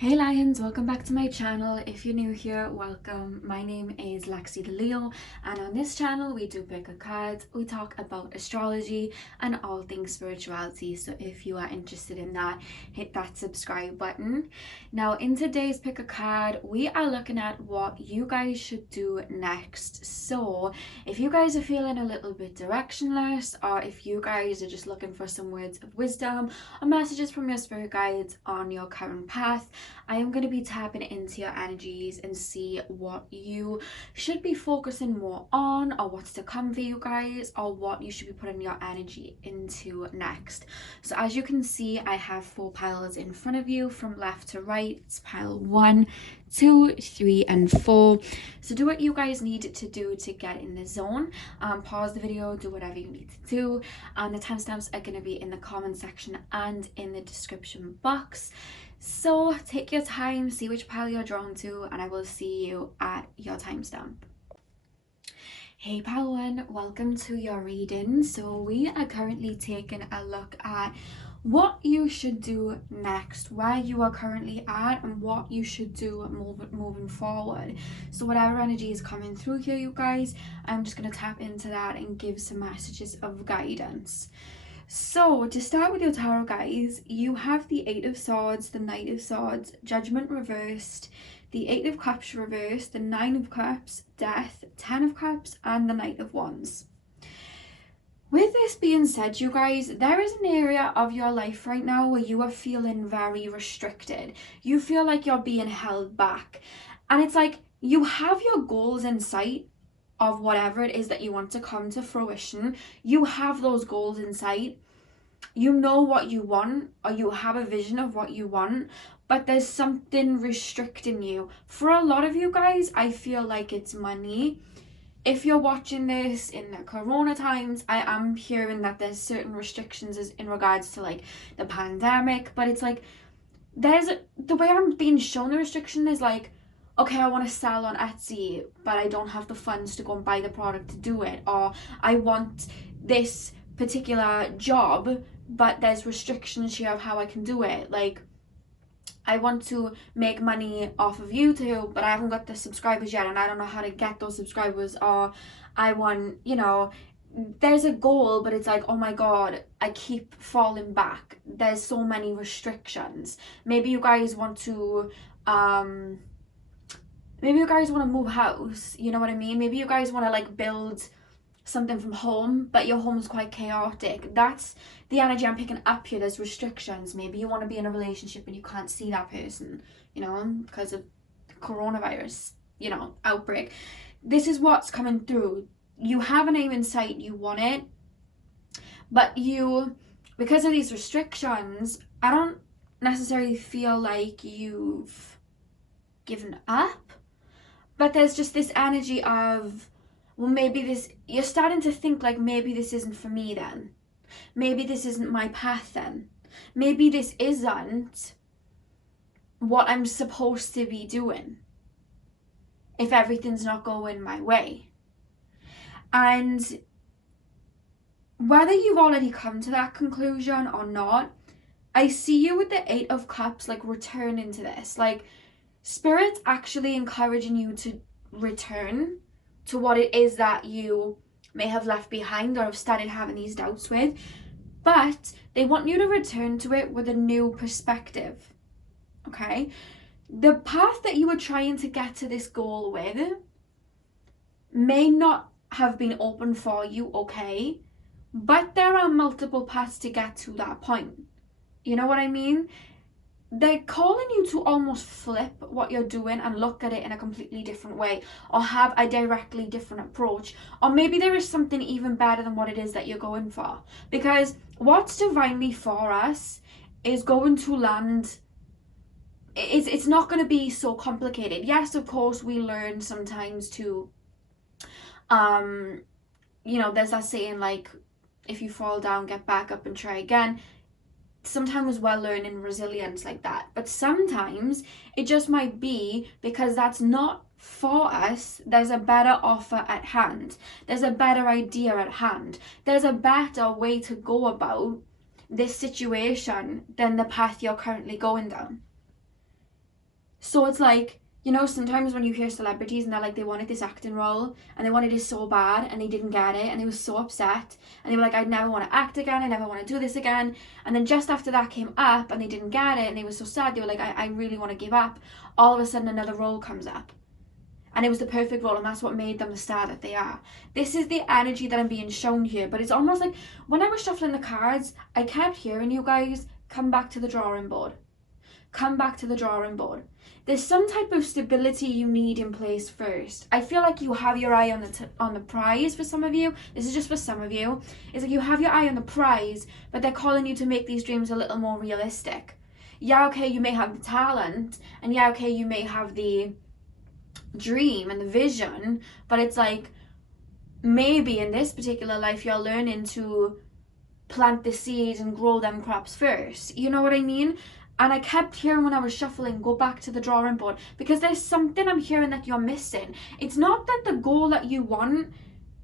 Hey Lions, welcome back to my channel. If you're new here, welcome. My name is Lexi The Leo, and on this channel we do pick a card, we talk about astrology and all things spirituality. So if you are interested in that, hit that subscribe button. Now in today's pick a card, we are looking at what you guys should do next. So if you guys are feeling a little bit directionless, or if you guys are just looking for some words of wisdom or messages from your spirit guides on your current path, I am going to be tapping into your energies and see what you should be focusing more on, or what's to come for you guys, or what you should be putting your energy into next. So as you can see, I have 4 piles in front of you from left to right. It's pile 1, 2, 3 and 4. So do what you guys need to do to get in the zone. Pause the video, do whatever you need to do. The timestamps are going to be in the comment section and in the description box. So take your time, see which pile you're drawn to, and I will see you at your timestamp. Hey pile 1, welcome to your reading. So we are currently taking a look at what you should do next, where you are currently at, and what you should do moving forward. So whatever energy is coming through here, you guys, I'm just going to tap into that and give some messages of guidance. So to start with your tarot, guys, you have the 8 of Swords, the Knight of Swords, Judgment reversed, the 8 of Cups reversed, the 9 of Cups, Death, 10 of Cups, and the Knight of Wands. With this being said, you guys, there is an area of your life right now where you are feeling very restricted. You feel like you're being held back. And it's like you have your goals in sight of whatever it is that you want to come to fruition. You have those goals in sight. You know what you want, or you have a vision of what you want, but there's something restricting you. For a lot of you guys, I feel like it's money. If you're watching this in the corona times, I am hearing that there's certain restrictions in regards to like the pandemic, but it's like the way I'm being shown the restriction is like, okay, I want to sell on Etsy, but I don't have the funds to go and buy the product to do it. Or I want this particular job, but there's restrictions here of how I can do it. Like, I want to make money off of YouTube, but I haven't got the subscribers yet, and I don't know how to get those subscribers. Or I want, there's a goal, but it's like, oh my god, I keep falling back. There's so many restrictions. Maybe you guys want to move house, you know what I mean? Maybe you guys want to like build something from home, but your home is quite chaotic. That's the energy I'm picking up here. There's restrictions. Maybe you want to be in a relationship and you can't see that person, because of the coronavirus, outbreak. This is what's coming through. You have an aim in sight, you want it, but because of these restrictions, I don't necessarily feel like you've given up, but there's just this energy of, well, you're starting to think like, maybe this isn't for me then. Maybe this isn't my path then. Maybe this isn't what I'm supposed to be doing if everything's not going my way. And whether you've already come to that conclusion or not, I see you with the 8 of Cups, like returning to this. Like, Spirit's actually encouraging you to return to what it is that you may have left behind or have started having these doubts with, but they want you to return to it with a new perspective. Okay? The path that you were trying to get to this goal with may not have been open for you, okay? But there are multiple paths to get to that point. You know what I mean? They're calling you to almost flip what you're doing and look at it in a completely different way, or have a directly different approach, or maybe there is something even better than what it is that you're going for. Because what's divinely for us is going to land. It's not going to be so complicated. Yes, of course, we learn sometimes to there's that saying like, if you fall down, get back up and try again. Sometimes we're learning resilience like that, but sometimes it just might be because that's not for us. There's a better offer at hand, there's a better idea at hand, there's a better way to go about this situation than the path you're currently going down. So it's like, you know, sometimes when you hear celebrities and they're like, they wanted this acting role and they wanted it so bad and they didn't get it and they were so upset and they were like, I'd never want to act again, I never want to do this again. And then just after that came up and they didn't get it and they were so sad, they were like, I really want to give up. All of a sudden another role comes up. And it was the perfect role, and that's what made them the star that they are. This is the energy that I'm being shown here. But it's almost like when I was shuffling the cards, I kept hearing you guys come back to the drawing board. Come back to the drawing board. There's some type of stability you need in place first. I feel like you have your eye on the prize for some of you. This is just for some of you. It's like you have your eye on the prize, but they're calling you to make these dreams a little more realistic. Yeah, okay, you may have the talent, and yeah, okay, you may have the dream and the vision, but it's like maybe in this particular life you're learning to plant the seeds and grow them crops first. You know what I mean? And I kept hearing when I was shuffling, go back to the drawing board, because there's something I'm hearing that you're missing. It's not that the goal that you want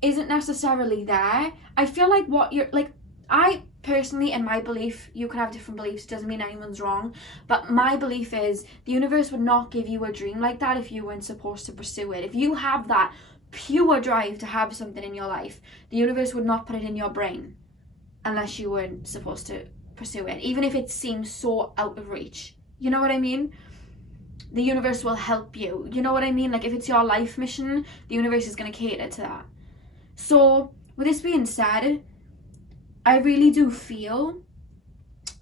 isn't necessarily there. I feel like what you're like, I personally, in my belief, you can have different beliefs, doesn't mean anyone's wrong, but my belief is the universe would not give you a dream like that if you weren't supposed to pursue it. If you have that pure drive to have something in your life, the universe would not put it in your brain unless you weren't supposed to pursue it, even if it seems so out of reach. You know what I mean? The universe will help you. You know what I mean? Like if it's your life mission, the universe is going to cater to that. So with this being said, I really do feel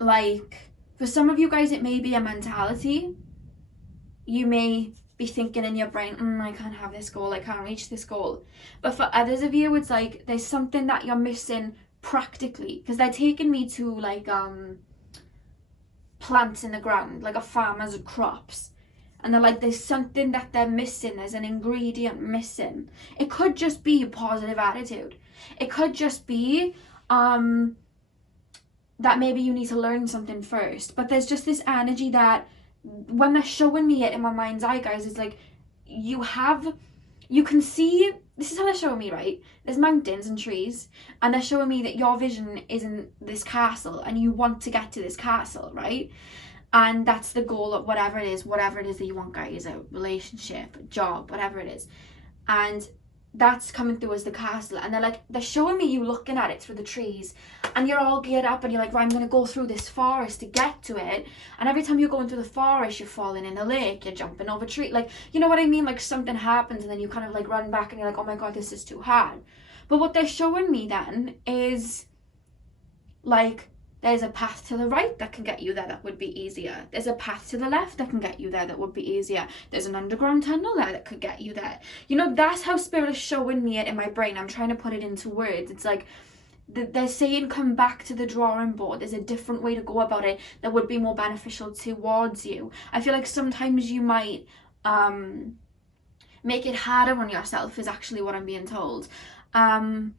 like for some of you guys it may be a mentality. You may be thinking in your brain, I can't have this goal, I can't reach this goal. But for others of you, it's like there's something that you're missing practically, because they're taking me to like plants in the ground, like a farmer's crops, and they're like, there's something that they're missing, there's an ingredient missing. It could just be a positive attitude. It could just be that maybe you need to learn something first. But there's just this energy that when they're showing me it in my mind's eye, guys, it's like you can see, this is how they're showing me, right? There's mountains and trees, and they're showing me that your vision is in this castle and you want to get to this castle, right? And that's the goal of whatever it is that you want, guys, a relationship, a job, whatever it is. And that's coming through as the castle, and they're showing me you looking at it through the trees, and you're all geared up and you're like, right, I'm gonna go through this forest to get to it. And every time you're going through the forest, you're falling in a lake, you're jumping over tree, like, you know what I mean? Like something happens and then you kind of like run back and you're like, oh my god, this is too hard. But what they're showing me then is like, there's a path to the right that can get you there that would be easier. There's a path to the left that can get you there that would be easier. There's an underground tunnel there that could get you there. You know, that's how Spirit is showing me it in my brain. I'm trying to put it into words. It's like they're saying come back to the drawing board. There's a different way to go about it that would be more beneficial towards you. I feel like sometimes you might make it harder on yourself is actually what I'm being told. When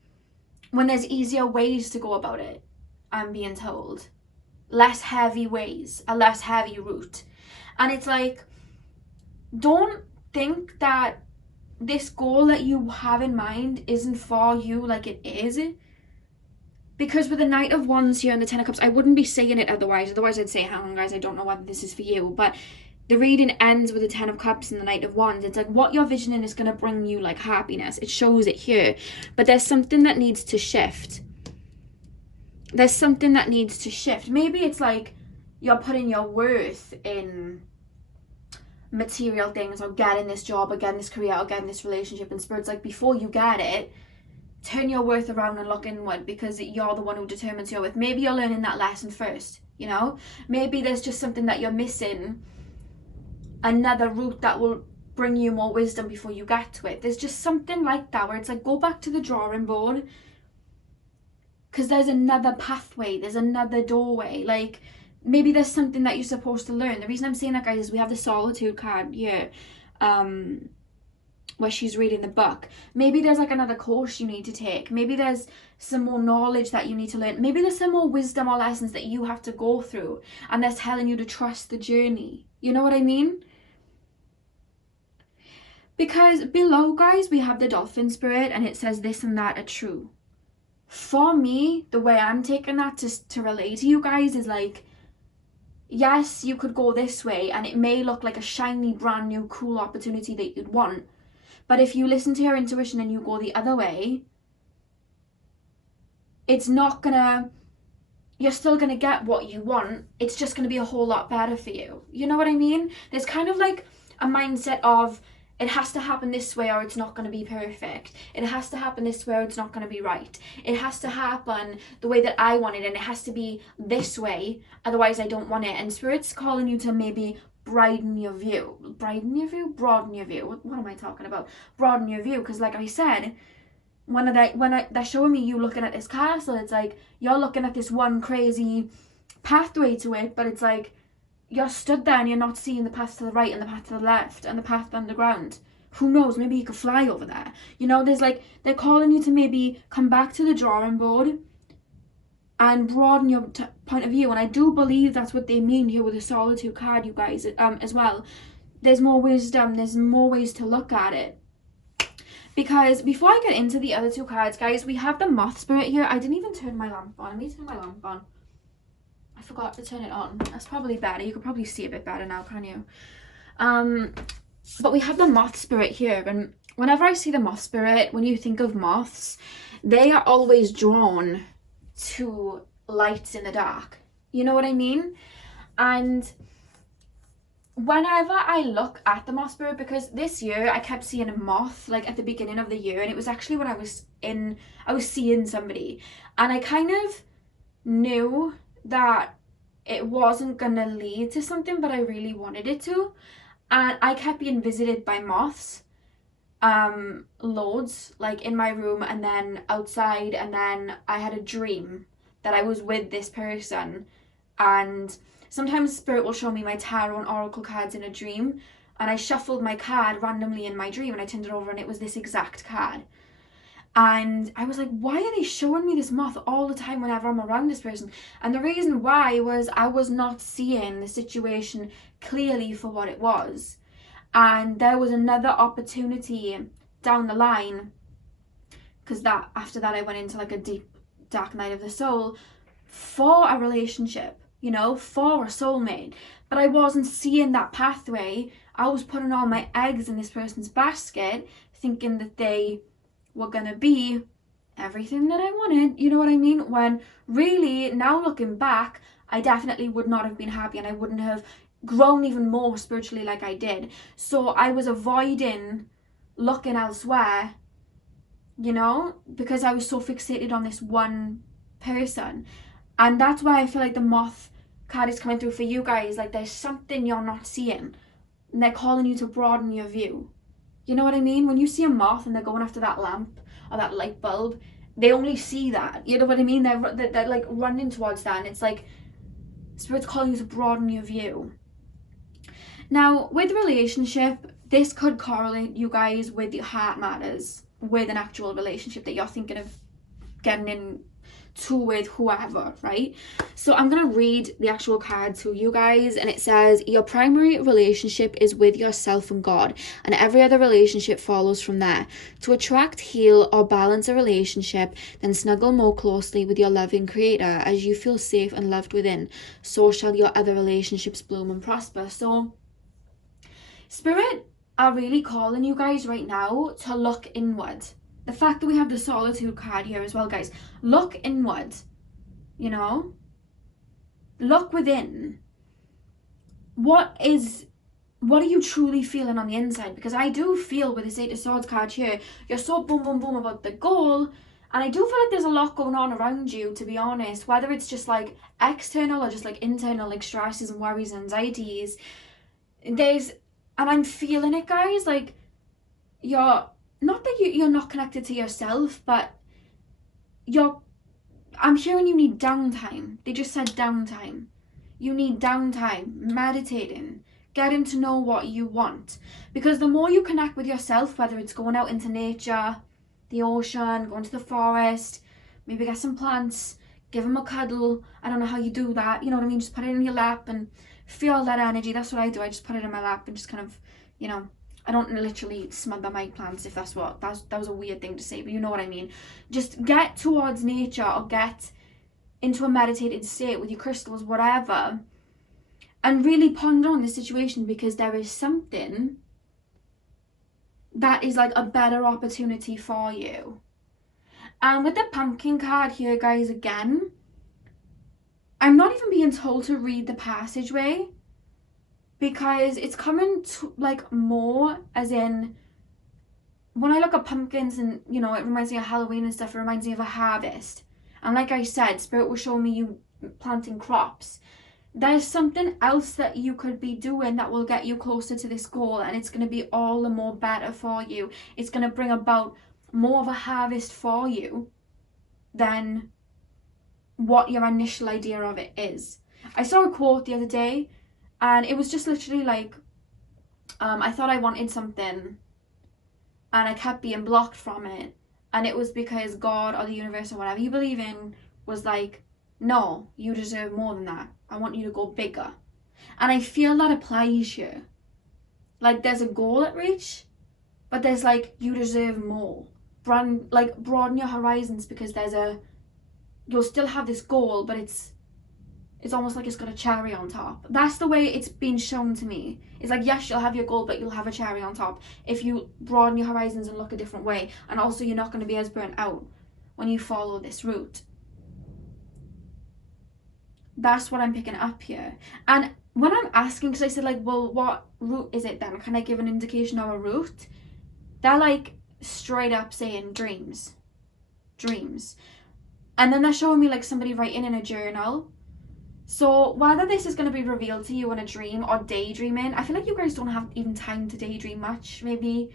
there's easier ways to go about it, I'm being told. Less heavy ways, a less heavy route. And it's like, don't think that this goal that you have in mind isn't for you like it is. Because with the Knight of Wands here and the Ten of Cups, I wouldn't be saying it otherwise. Otherwise I'd say, hang on guys, I don't know whether this is for you. But the reading ends with the Ten of Cups and the Knight of Wands. It's like what you're visioning is going to bring you like happiness. It shows it here. But there's something that needs to shift. There's something that needs to shift. Maybe it's like you're putting your worth in material things, or getting this job, or getting this career, or getting this relationship, and Spirit's like, before you get it, turn your worth around and look inward, because you're the one who determines your worth. Maybe you're learning that lesson first, you know? Maybe there's just something that you're missing, another route that will bring you more wisdom before you get to it. There's just something like that where it's like, go back to the drawing board, because there's another pathway, there's another doorway. Like maybe there's something that you're supposed to learn. The reason I'm saying that, guys, is we have the Solitude card here, where she's reading the book. Maybe there's like another course you need to take. Maybe there's some more knowledge that you need to learn. Maybe there's some more wisdom or lessons that you have to go through, and they're telling you to trust the journey. You know what I mean? Because below, guys, we have the Dolphin Spirit, and it says this and that are true. For me, the way I'm taking that to relate to you guys is like, yes, you could go this way and it may look like a shiny, brand new, cool opportunity that you'd want. But if you listen to your intuition and you go the other way, it's not gonna, you're still gonna get what you want. It's just gonna be a whole lot better for you. You know what I mean? There's kind of like a mindset of, it has to happen this way or it's not going to be perfect. It has to happen this way or it's not going to be right. It has to happen the way that I want it, and it has to be this way, otherwise I don't want it. And Spirit's calling you to maybe broaden your view. Broaden your view? Broaden your view. What am I talking about? Broaden your view. Because like I said, they're showing me you looking at this castle, it's like you're looking at this one crazy pathway to it, but it's like you're stood there and you're not seeing the path to the right and the path to the left and the path underground. Who knows, maybe you could fly over there. You know, there's like, they're calling you to maybe come back to the drawing board and broaden your point of view. And I do believe that's what they mean here with the solitude card, you guys, as well. There's more wisdom, there's more ways to look at it. Because before I get into the other two cards, guys, we have the moth spirit here. I didn't even turn my lamp on. Let me turn my lamp on. I forgot to turn it on. That's probably better. You could probably see a bit better now, can't you? But we have the moth spirit here, and whenever I see the moth spirit, when you think of moths, they are always drawn to lights in the dark. You know what I mean? And whenever I look at the moth spirit, because this year I kept seeing a moth like at the beginning of the year, and it was actually when I was seeing somebody, and I kind of knew that it wasn't gonna lead to something, but I really wanted it to. And I kept being visited by moths, loads, like in my room and then outside. And then I had a dream that I was with this person, and sometimes Spirit will show me my tarot and oracle cards in a dream, and I shuffled my card randomly in my dream and I turned it over and it was this exact card. And I was like, why are they showing me this moth all the time whenever I'm around this person? And the reason why was I was not seeing the situation clearly for what it was. And there was another opportunity down the line, because after that I went into like a deep dark night of the soul for a relationship, you know, for a soulmate. But I wasn't seeing that pathway. I was putting all my eggs in this person's basket, thinking that they were gonna be everything that I wanted, you know what I mean? When really, now looking back, I definitely would not have been happy, and I wouldn't have grown even more spiritually like I did. So I was avoiding looking elsewhere, you know, because I was so fixated on this one person. And that's why I feel like the moth card is coming through for you guys. Like there's something you're not seeing, and they're calling you to broaden your view. You know what I mean? When you see a moth and they're going after that lamp or that light bulb, they only see that. You know what I mean? They're like running towards that, and it's like Spirit's calling you to broaden your view. Now, with relationship, this could correlate you guys with your heart matters, with an actual relationship that you're thinking of getting into with whoever, right? So I'm going to read the actual card to you guys, and it says, your primary relationship is with yourself and God, and every other relationship follows from there. To attract, heal, or balance a relationship, then snuggle more closely with your loving creator as you feel safe and loved within. So shall your other relationships bloom and prosper. So Spirit are really calling you guys right now to look inward. The fact that we have the solitude card here as well, guys. Look inward, you know? Look within. What are you truly feeling on the inside? Because I do feel with this Eight of Swords card here, you're so boom, boom, boom about the goal. And I do feel like there's a lot going on around you, to be honest. Whether it's just like external or just like internal, like stresses and worries and anxieties. And I'm feeling it, guys. Like, not that you're not connected to yourself, but I'm hearing you need downtime. They just said downtime. You need downtime, meditating, getting to know what you want. Because the more you connect with yourself, whether it's going out into nature, the ocean, going to the forest, maybe get some plants, give them a cuddle. I don't know how you do that. You know what I mean? Just put it in your lap and feel that energy. That's what I do. I just put it in my lap and just kind of, you know, I don't literally smother my plants, if that was a weird thing to say, but you know what I mean. Just get towards nature or get into a meditated state with your crystals, whatever, and really ponder on this situation, because there is something that is like a better opportunity for you. And with the pumpkin card here, guys, again, I'm not even being told to read the passageway, because it's coming to like more as in, when I look at pumpkins and, you know, it reminds me of Halloween and stuff, it reminds me of a harvest. And like I said, Spirit was showing me you planting crops. There's something else that you could be doing that will get you closer to this goal, and it's going to be all the more better for you. It's going to bring about more of a harvest for you than what your initial idea of it is. I saw a quote the other day, and it was just literally like, I thought I wanted something and I kept being blocked from it, and it was because God or the universe or whatever you believe in was like, no, you deserve more than that. I want you to go bigger. And I feel that applies here. Like, there's a goal at reach, but there's like, you deserve more. Broaden your horizons, because you'll still have this goal, but it's almost like it's got a cherry on top. That's the way it's been shown to me. It's like, yes, you'll have your goal, but you'll have a cherry on top if you broaden your horizons and look a different way. And also, you're not going to be as burnt out when you follow this route. That's what I'm picking up here. And when I'm asking, because I said like, well, what route is it then? Can I give an indication of a route? They're like straight up saying dreams. And then they're showing me like somebody writing in a journal. So whether this is going to be revealed to you in a dream or daydreaming, I feel like you guys don't have even time to daydream much, maybe.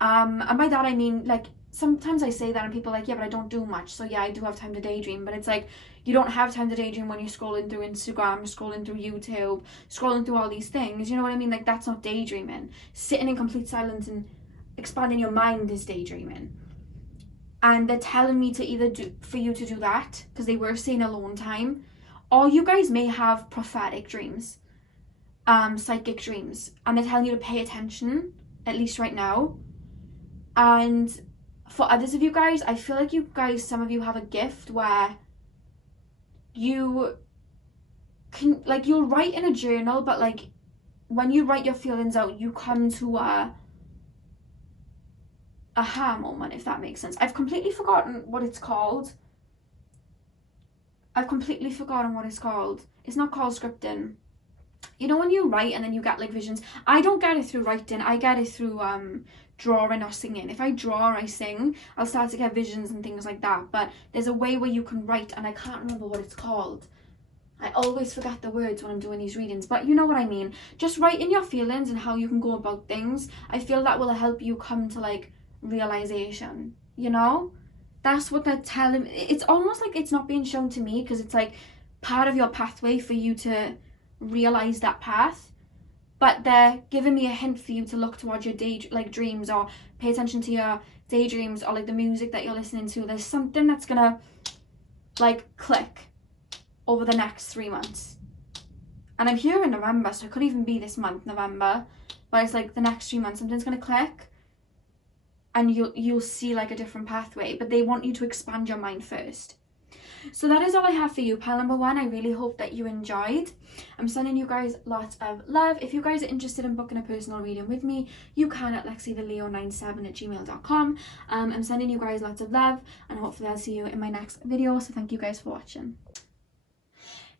And by that I mean, like, sometimes I say that and people are like, yeah, but I don't do much. So yeah, I do have time to daydream. But it's like, you don't have time to daydream when you're scrolling through Instagram, scrolling through YouTube, scrolling through all these things. You know what I mean? Like, that's not daydreaming. Sitting in complete silence and expanding your mind is daydreaming. And they're telling me to for you to do that, because they were saying alone time. Or you guys may have prophetic dreams, psychic dreams, and they're telling you to pay attention, at least right now. And for others of you guys, I feel like some of you have a gift where you can, like, you'll write in a journal, but like, when you write your feelings out, you come to a aha moment, if that makes sense. I've completely forgotten what it's called. It's not called scripting. You know when you write and then you get like visions? I don't get it through writing. I get it through drawing or singing. If I draw or I sing, I'll start to get visions and things like that. But there's a way where you can write, and I can't remember what it's called. I always forget the words when I'm doing these readings, but you know what I mean. Just writing your feelings and how you can go about things. I feel that will help you come to like realization, you know? That's what they're telling me. It's almost like it's not being shown to me, because it's like part of your pathway for you to realize that path. But they're giving me a hint for you to look towards your dreams, or pay attention to your daydreams, or like the music that you're listening to. There's something that's gonna like click over the next 3 months. And I'm here in November, so it could even be this month, November. But it's like the next 3 months, something's gonna click. And you'll see like a different pathway, but they want you to expand your mind first. So that is all I have for you, pile number one. I really hope that you enjoyed. I'm sending you guys lots of love. If you guys are interested in booking a personal reading with me, you can at lexitheleo97@gmail.com. I'm sending you guys lots of love, and hopefully I'll see you in my next video. So thank you guys for watching.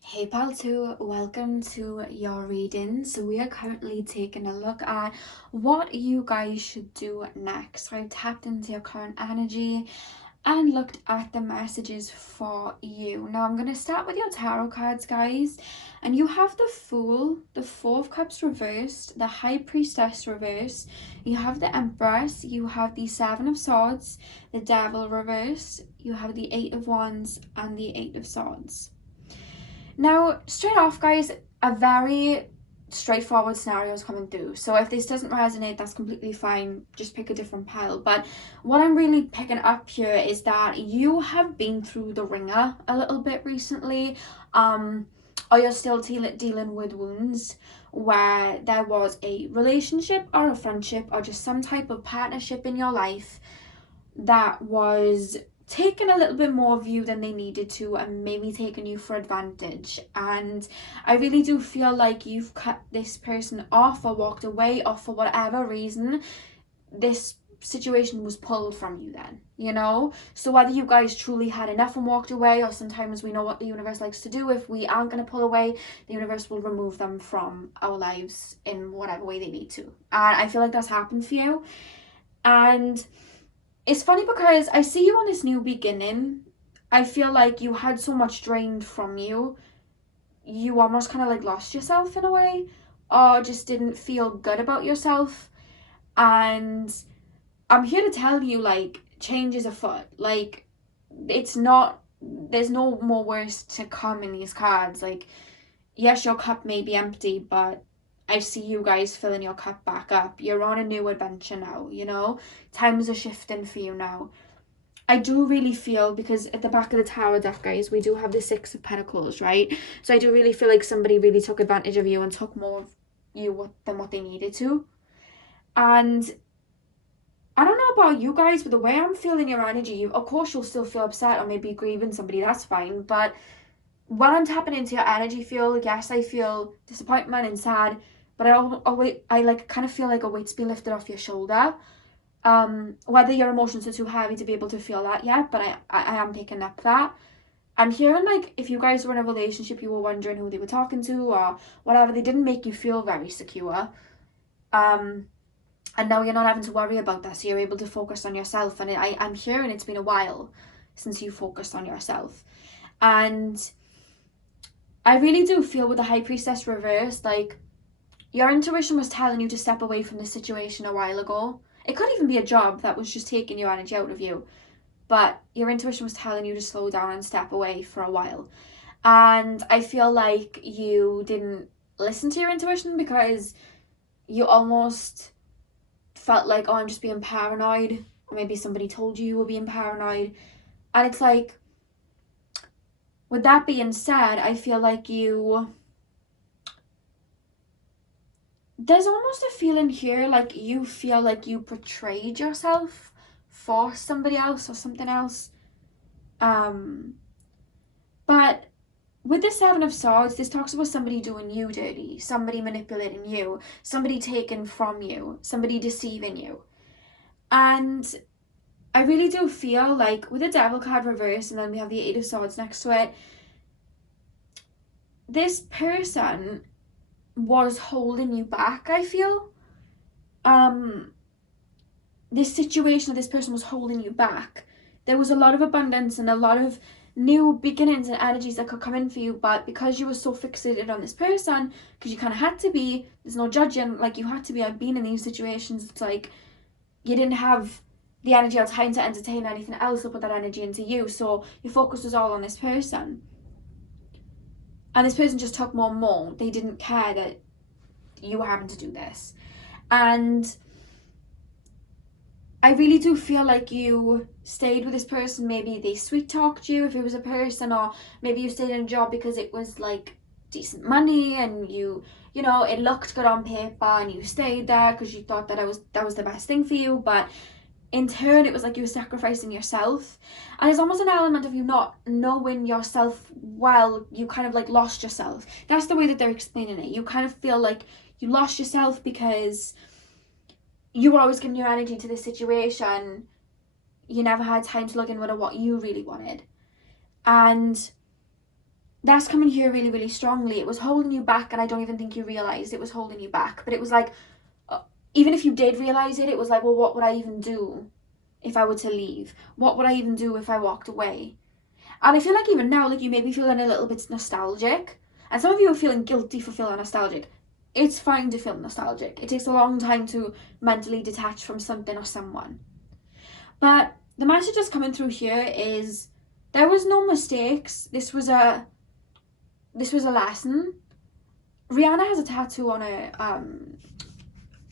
Hey pal 2, welcome to your reading. So we are currently taking a look at what you guys should do next. So I've tapped into your current energy and looked at the messages for you. Now I'm going to start with your tarot cards, guys. And you have the Fool, the Four of Cups reversed, the High Priestess reversed, you have the Empress, you have the Seven of Swords, the Devil reversed, you have the Eight of Wands and the Eight of Swords. Now, straight off, guys, a very straightforward scenario is coming through. So if this doesn't resonate, that's completely fine. Just pick a different pile. But what I'm really picking up here is that you have been through the ringer a little bit recently. Or you're still dealing with wounds where there was a relationship or a friendship or just some type of partnership in your life that was taken a little bit more of you than they needed to, and maybe taken you for advantage. And I really do feel like you've cut this person off or walked away, or for whatever reason this situation was pulled from you then, you know? So whether you guys truly had enough and walked away, or sometimes we know what the universe likes to do. If we aren't going to pull away, the universe will remove them from our lives in whatever way they need to. And I feel like that's happened for you. And it's funny because I see you on this new beginning. I feel like you had so much drained from you. You almost kind of like lost yourself in a way, or just didn't feel good about yourself. And I'm here to tell you, like, change is afoot. Like, it's not, there's no more worse to come in these cards. Like, yes, your cup may be empty, but I see you guys filling your cup back up. You're on a new adventure now, you know? Times are shifting for you now. I do really feel, because at the back of the Tower deck, guys, we do have the Six of Pentacles, right? So I do really feel like somebody really took advantage of you and took more of you than what they needed to. And I don't know about you guys, but the way I'm feeling your energy, of course you'll still feel upset or maybe grieving somebody, that's fine. But when I'm tapping into your energy field, yes, I feel disappointment and sad, but I like kind of feel like a weight's been lifted off your shoulder. Whether your emotions are too heavy to be able to feel that yet, but I am picking up that. I'm hearing, like, if you guys were in a relationship, you were wondering who they were talking to or whatever, they didn't make you feel very secure. And now you're not having to worry about that, so you're able to focus on yourself. And I'm hearing it's been a while since you focused on yourself. And I really do feel with the High Priestess reversed, like, your intuition was telling you to step away from the situation a while ago. It could even be a job that was just taking your energy out of you. But your intuition was telling you to slow down and step away for a while. And I feel like you didn't listen to your intuition because you almost felt like, oh, I'm just being paranoid, or maybe somebody told you were being paranoid. And it's like, with that being said, I feel like there's almost a feeling here like you feel like you portrayed yourself for somebody else or something else. But with the Seven of Swords, this talks about somebody doing you dirty, somebody manipulating you, somebody taking from you, somebody deceiving you. And I really do feel like with the Devil card reversed, and then we have the Eight of Swords next to it, this person was holding you back, I feel. This situation of this person was holding you back. There was a lot of abundance and a lot of new beginnings and energies that could come in for you, but because you were so fixated on this person, because you kind of had to be, there's no judging, like, you had to be. I've been in these situations, it's like you didn't have the energy or time to entertain anything else or put that energy into you, so your focus was all on this person. And this person just took more and more. They didn't care that you were having to do this. And I really do feel like you stayed with this person. Maybe they sweet talked you if it was a person, or maybe you stayed in a job because it was like decent money and you know, it looked good on paper and you stayed there because you thought that that was the best thing for you. But in turn, it was like you were sacrificing yourself. And there's almost an element of you not knowing yourself well. You kind of like lost yourself. That's the way that they're explaining it. You kind of feel like you lost yourself because you were always giving your energy to this situation. You never had time to look inward at what you really wanted. And that's coming here really, really strongly. It was holding you back, and I don't even think you realised it was holding you back. But it was like, even if you did realise it, it was like, well, what would I even do if I were to leave? What would I even do if I walked away? And I feel like even now, like, you may be feeling a little bit nostalgic. And some of you are feeling guilty for feeling nostalgic. It's fine to feel nostalgic. It takes a long time to mentally detach from something or someone. But the message that's coming through here is there was no mistakes. This was a lesson. Rihanna has a tattoo on her,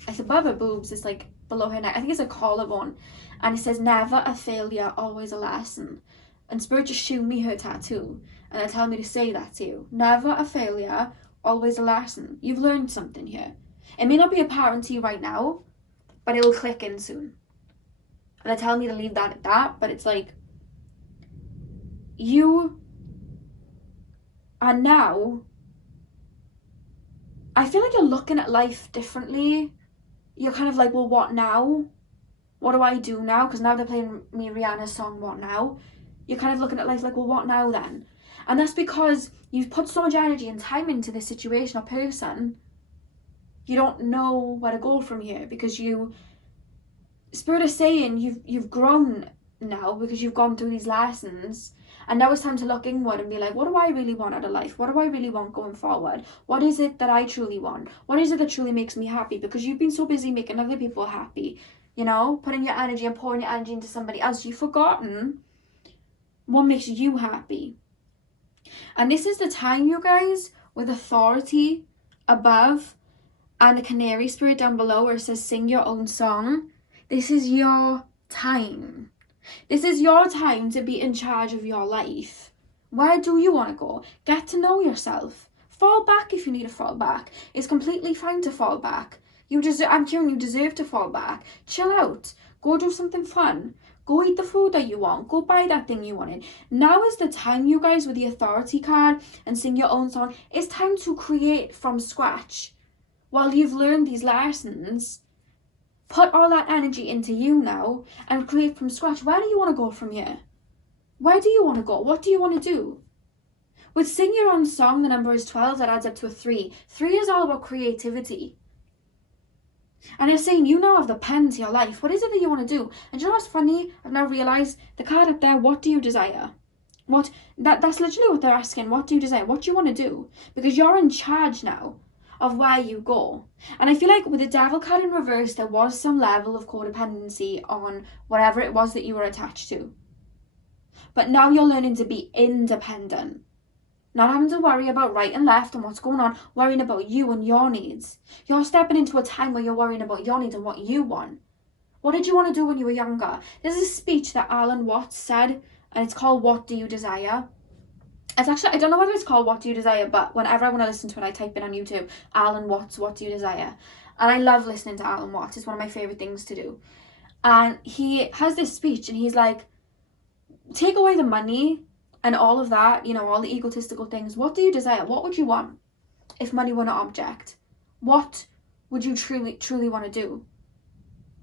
it's above her boobs, it's like below her neck. I think it's a collarbone. And it says, never a failure, always a lesson. And Spirit just showed me her tattoo. And they're telling me to say that to you. Never a failure, always a lesson. You've learned something here. It may not be apparent to you right now, but it'll click in soon. And they're telling me to leave that at that, but it's like, you are now, I feel like you're looking at life differently. You're kind of like, well, what now? What do I do now? Because now they're playing me Rihanna's song, What Now? You're kind of looking at life like, well, what now then? And that's because you've put so much energy and time into this situation or person, you don't know where to go from here, because Spirit is saying you've grown now because you've gone through these lessons, and now it's time to look inward and be like, what do I really want out of life? What do I really want going forward? What is it that I truly want? What is it that truly makes me happy? Because you've been so busy making other people happy, putting your energy and pouring your energy into somebody else, you've forgotten what makes you happy. And this is the time, you guys, with authority above and the canary spirit down below where it says sing your own song. This is your time. This is your time to be in charge of your life. Where do you want to go? Get to know yourself. Fall back if you need to fall back. It's completely fine to fall back. I'm hearing you deserve to fall back. Chill out. Go do something fun. Go eat the food that you want. Go buy that thing you wanted. Now is the time, you guys, with the authority card and sing your own song. It's time to create from scratch. While you've learned these lessons, put all that energy into you now and create from scratch. Where do you want to go from here? Where do you want to go? What do you want to do? With sing your own song, the number is 12. That adds up to a 3. 3 is all about creativity. And it's saying you now have the pen to your life. What is it that you want to do? And you know what's funny? I've now realised the card up there, what do you desire? That's literally what they're asking. What do you desire? What do you want to do? Because you're in charge now of where you go. And I feel like with the devil card in reverse, there was some level of codependency on whatever it was that you were attached to. But now you're learning to be independent. Not having to worry about right and left and what's going on, worrying about you and your needs. You're stepping into a time where you're worrying about your needs and what you want. What did you want to do when you were younger? This is a speech that Alan Watts said, and it's called What Do You Desire? It's actually, I don't know whether it's called What Do You Desire, but whenever I want to listen to it, I type in on YouTube, Alan Watts, What Do You Desire? And I love listening to Alan Watts. It's one of my favourite things to do. And he has this speech, and he's like, take away the money and all of that, all the egotistical things. What do you desire? What would you want if money were an object? What would you truly want to do?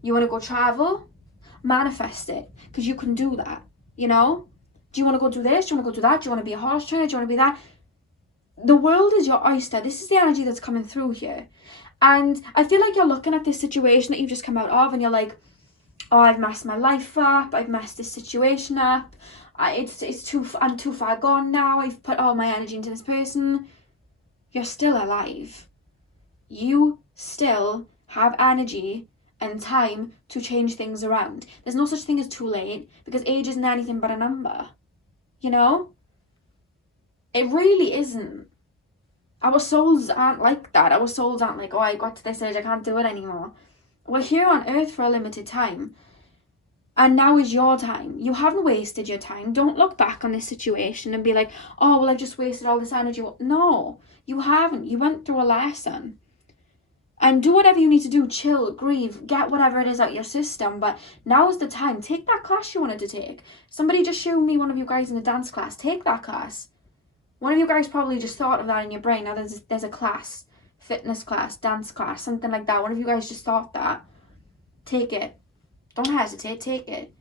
You want to go travel? Manifest it, because you can do that, Do you want to go do this? Do you want to go do that? Do you want to be a horse trainer? Do you want to be that? The world is your oyster. This is the energy that's coming through here. And I feel like you're looking at this situation that you've just come out of and you're like, oh, I've messed my life up. I've messed this situation up. I'm too far gone now. I've put all my energy into this person. You're still alive. You still have energy and time to change things around. There's no such thing as too late, because age isn't anything but a number. It really isn't. Our souls aren't like that. Our souls aren't like, oh, I got to this age, I can't do it anymore. We're here on earth for a limited time. And now is your time. You haven't wasted your time. Don't look back on this situation and be like, oh, well, I've just wasted all this energy. No, you haven't. You went through a lesson. And do whatever you need to do. Chill, grieve, get whatever it is out your system. But now is the time. Take that class you wanted to take. Somebody just showed me one of you guys in a dance class. Take that class. One of you guys probably just thought of that in your brain. Now there's a class, fitness class, dance class, something like that. One of you guys just thought that. Take it. Don't hesitate, take it.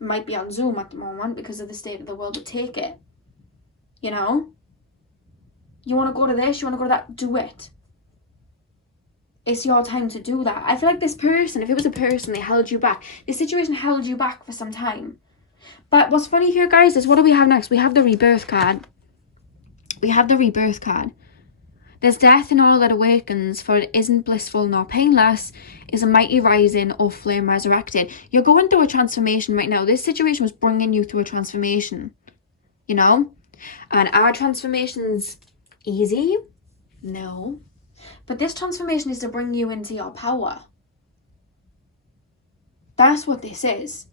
It might be on Zoom at the moment because of the state of the world, but take it. You want to go to this, you want to go to that, do it. It's your time to do that. I feel like this person, if it was a person, they held you back. This situation held you back for some time. But what's funny here, guys, is what do we have next? We have the rebirth card. There's death in all that awakens, for it isn't blissful nor painless, is a mighty rising or flame resurrected. You're going through a transformation right now. This situation was bringing you through a transformation, And our transformation's easy? No. But this transformation is to bring you into your power. That's what this is.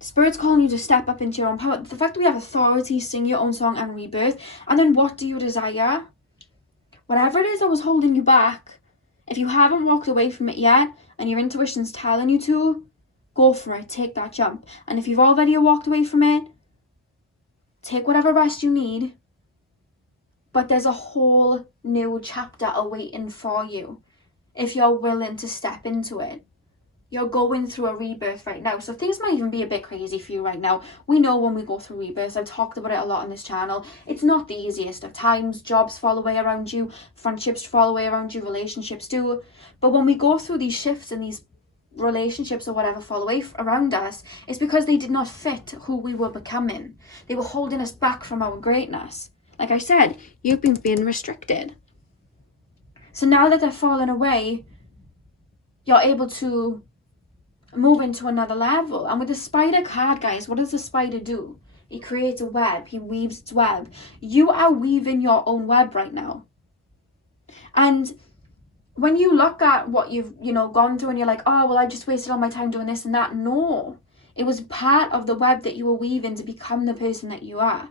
Spirit's calling you to step up into your own power. The fact that we have authority, sing your own song, and rebirth. And then what do you desire? Whatever it is that was holding you back, if you haven't walked away from it yet, and your intuition's telling you to, go for it, take that jump. And if you've already walked away from it, take whatever rest you need, but there's a whole new chapter awaiting for you if you're willing to step into it. You're going through a rebirth right now, so things might even be a bit crazy for you right now. We know when we go through rebirths, I've talked about it a lot on this channel, it's not the easiest of times. Jobs fall away around you, friendships fall away around you, relationships do. But when we go through these shifts and these relationships or whatever fall away around us, it's because they did not fit who we were becoming. They were holding us back from our greatness. Like I said, you've been being restricted. So now that they're falling away, you're able to move into another level. And with the spider card, guys, what does the spider do? He creates a web. He weaves its web. You are weaving your own web right now. And when you look at what you've, gone through and you're like, oh, well, I just wasted all my time doing this and that. No, it was part of the web that you were weaving to become the person that you are.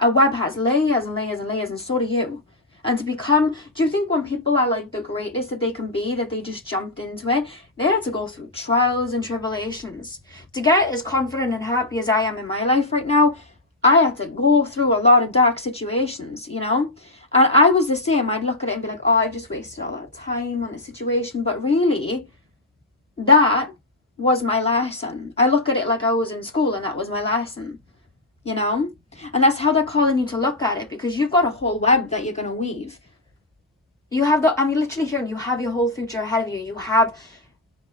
A web has layers and layers and layers, and so do you. And to become, do you think when people are like the greatest that they can be, that they just jumped into it? They had to go through trials and tribulations. To get as confident and happy as I am in my life right now, I had to go through a lot of dark situations, And I was the same. I'd look at it and be like, oh, I just wasted all that time on this situation. But really, that was my lesson. I look at it like I was in school and that was my lesson. And that's how they're calling you to look at it, because you've got a whole web that you're going to weave. You have I'm literally here and you have your whole future ahead of you. You have,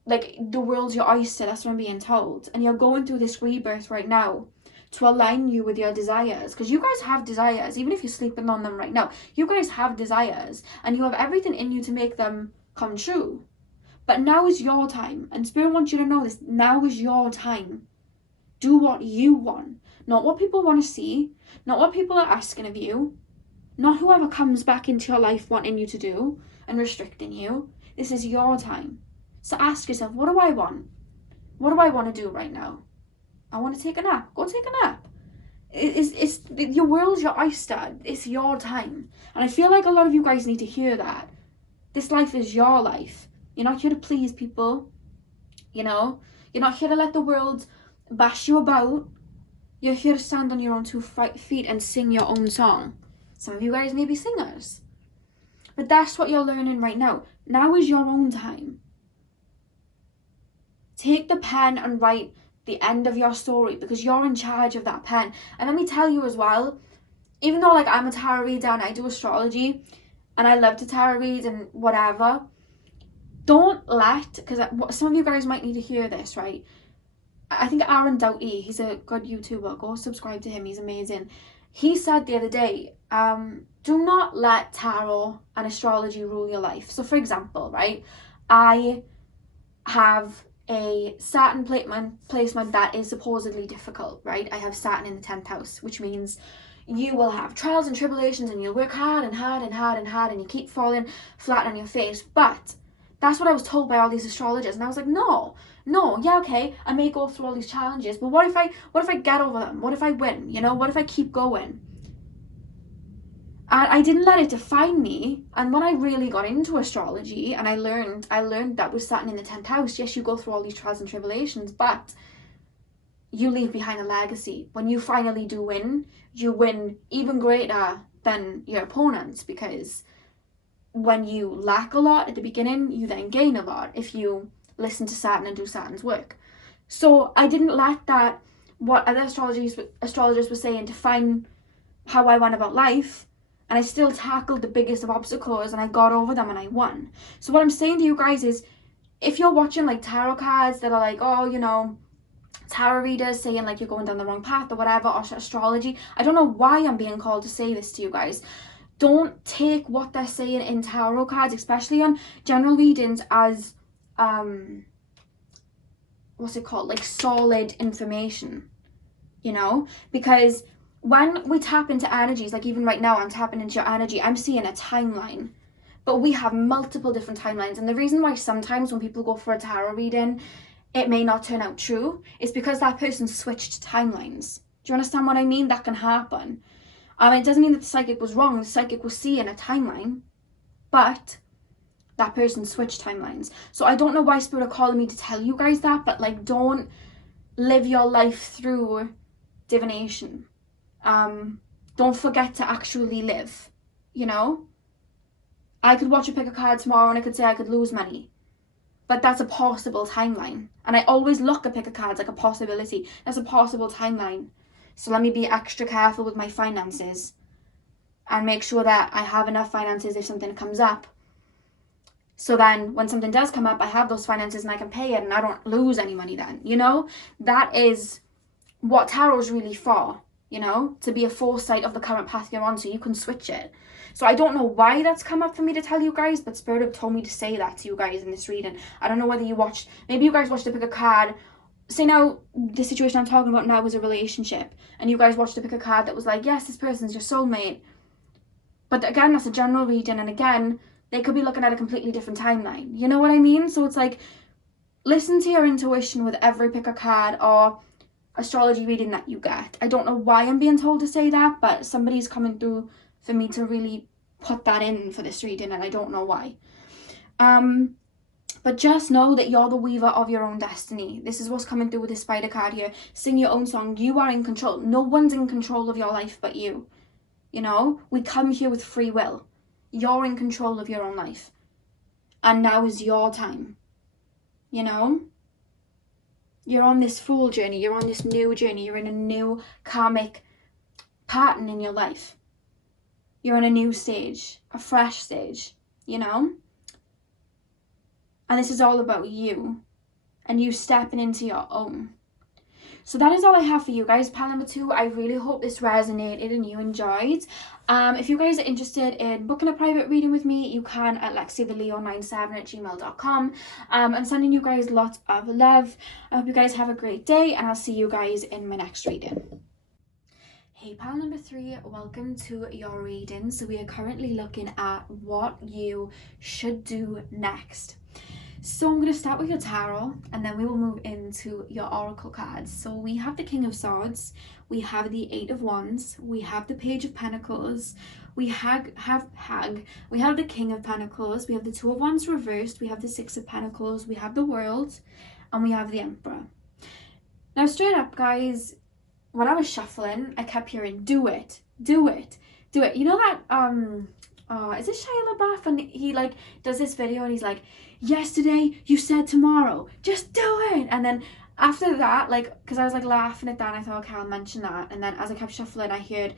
like, the world's your oyster, that's what I'm being told. And you're going through this rebirth right now to align you with your desires, because you guys have desires, even if you're sleeping on them right now. You guys have desires and you have everything in you to make them come true. But now is your time, and Spirit wants you to know this. Now is your time. Do what you want. Not what people want to see, not what people are asking of you, not whoever comes back into your life wanting you to do and restricting you. This is your time. So ask yourself, what do I want? What do I want to do right now? I want to take a nap. Go take a nap. It's your world's your oyster. It's your time. And I feel like a lot of you guys need to hear that. This life is your life. You're not here to please people. You're not here to let the world bash you about. You're here to stand on your own 2 feet and sing your own song. Some of you guys may be singers. But that's what you're learning right now. Now is your own time. Take the pen and write the end of your story, because you're in charge of that pen. And let me tell you as well, even though I'm a tarot reader and I do astrology and I love to tarot read and whatever, don't let, because some of you guys might need to hear this, right? I think Aaron Doughty, he's a good YouTuber. Go subscribe to him. He's amazing. He said the other day, do not let tarot and astrology rule your life. So for example, right, I have a Saturn placement that is supposedly difficult, right? I have Saturn in the 10th house, which means you will have trials and tribulations and you'll work hard and hard and hard and hard and you keep falling flat on your face. But that's what I was told by all these astrologers, and I was like, no, yeah, okay, I may go through all these challenges, but what if I get over them? What if I win? What if I keep going? And I didn't let it define me. And when I really got into astrology and I learned that with Saturn in the 10th house, yes, you go through all these trials and tribulations, but you leave behind a legacy. When you finally do win, you win even greater than your opponents, because when you lack a lot at the beginning, you then gain a lot if you listen to Saturn and do Saturn's work. So I didn't let that, what other astrologers were saying, define how I went about life. And I still tackled the biggest of obstacles and I got over them and I won. So what I'm saying to you guys is, if you're watching tarot cards that are like, oh, tarot readers saying you're going down the wrong path or whatever, or astrology, I don't know why I'm being called to say this to you guys. Don't take what they're saying in tarot cards, especially on general readings, as what's it called, solid information, because when we tap into energies, even right now I'm tapping into your energy, I'm seeing a timeline, but we have multiple different timelines. And the reason why sometimes when people go for a tarot reading it may not turn out true is because that person switched timelines. Do you understand what I mean? That can happen. It doesn't mean that the psychic was wrong. The psychic was seeing a timeline, but that person switched timelines. So I don't know why Spirit are calling me to tell you guys that, but don't live your life through divination. Don't forget to actually live, you know? I could watch a pick a card tomorrow and I could say I could lose money. But that's a possible timeline. And I always look at pick a cards like a possibility. That's a possible timeline. So let me be extra careful with my finances and make sure that I have enough finances if something comes up. So then when something does come up, I have those finances and I can pay it and I don't lose any money then, you know? That is what tarot's really for, you know? To be a foresight of the current path you're on so you can switch it. So I don't know why that's come up for me to tell you guys, but Spirit have told me to say that to you guys in this reading. I don't know whether you watched, maybe you guys watched a pick a card. Say now, the situation I'm talking about now is a relationship, and you guys watched a pick a card that was like, yes, this person's your soulmate. But again, that's a general reading, and again, they could be looking at a completely different timeline. You know what I mean? So it's like, listen to your intuition with every pick a card or astrology reading that you get. I don't know why I'm being told to say that, but somebody's coming through for me to really put that in for this reading, and I don't know why. But just know that you're the weaver of your own destiny. This is what's coming through with this spider card here. Sing your own song. You are in control. No one's in control of your life but you. You know, we come here with free will. You're in control of your own life. And now is your time. You know? You're on this Fool journey. You're on this new journey. You're in a new karmic pattern in your life. You're in a new stage, a fresh stage, you know? And this is all about you and you stepping into your own. So that is all I have for you guys, pile number 2. I really hope this resonated and you enjoyed. If you guys are interested in booking a private reading with me, you can at lexitheleo97@gmail.com. I'm sending you guys lots of love. I hope you guys have a great day, and I'll see you guys in my next reading. Hey pile number 3, welcome to your reading. So we are currently looking at what you should do next. So I'm going to start with your tarot, and then we will move into your oracle cards. So we have the King of Swords, we have the 8 of Wands, we have the Page of Pentacles, we have the King of Pentacles, we have the 2 of Wands reversed, we have the 6 of Pentacles, we have the World, and we have the Emperor. Now straight up, guys, when I was shuffling, I kept hearing, do it, do it, do it. You know that, is it Shia LaBeouf? And he like does this video and he's like, yesterday you said tomorrow, just do it. And then after that, like, because I was like laughing at that, and I thought, okay, I'll mention that. And then as I kept shuffling, I heard,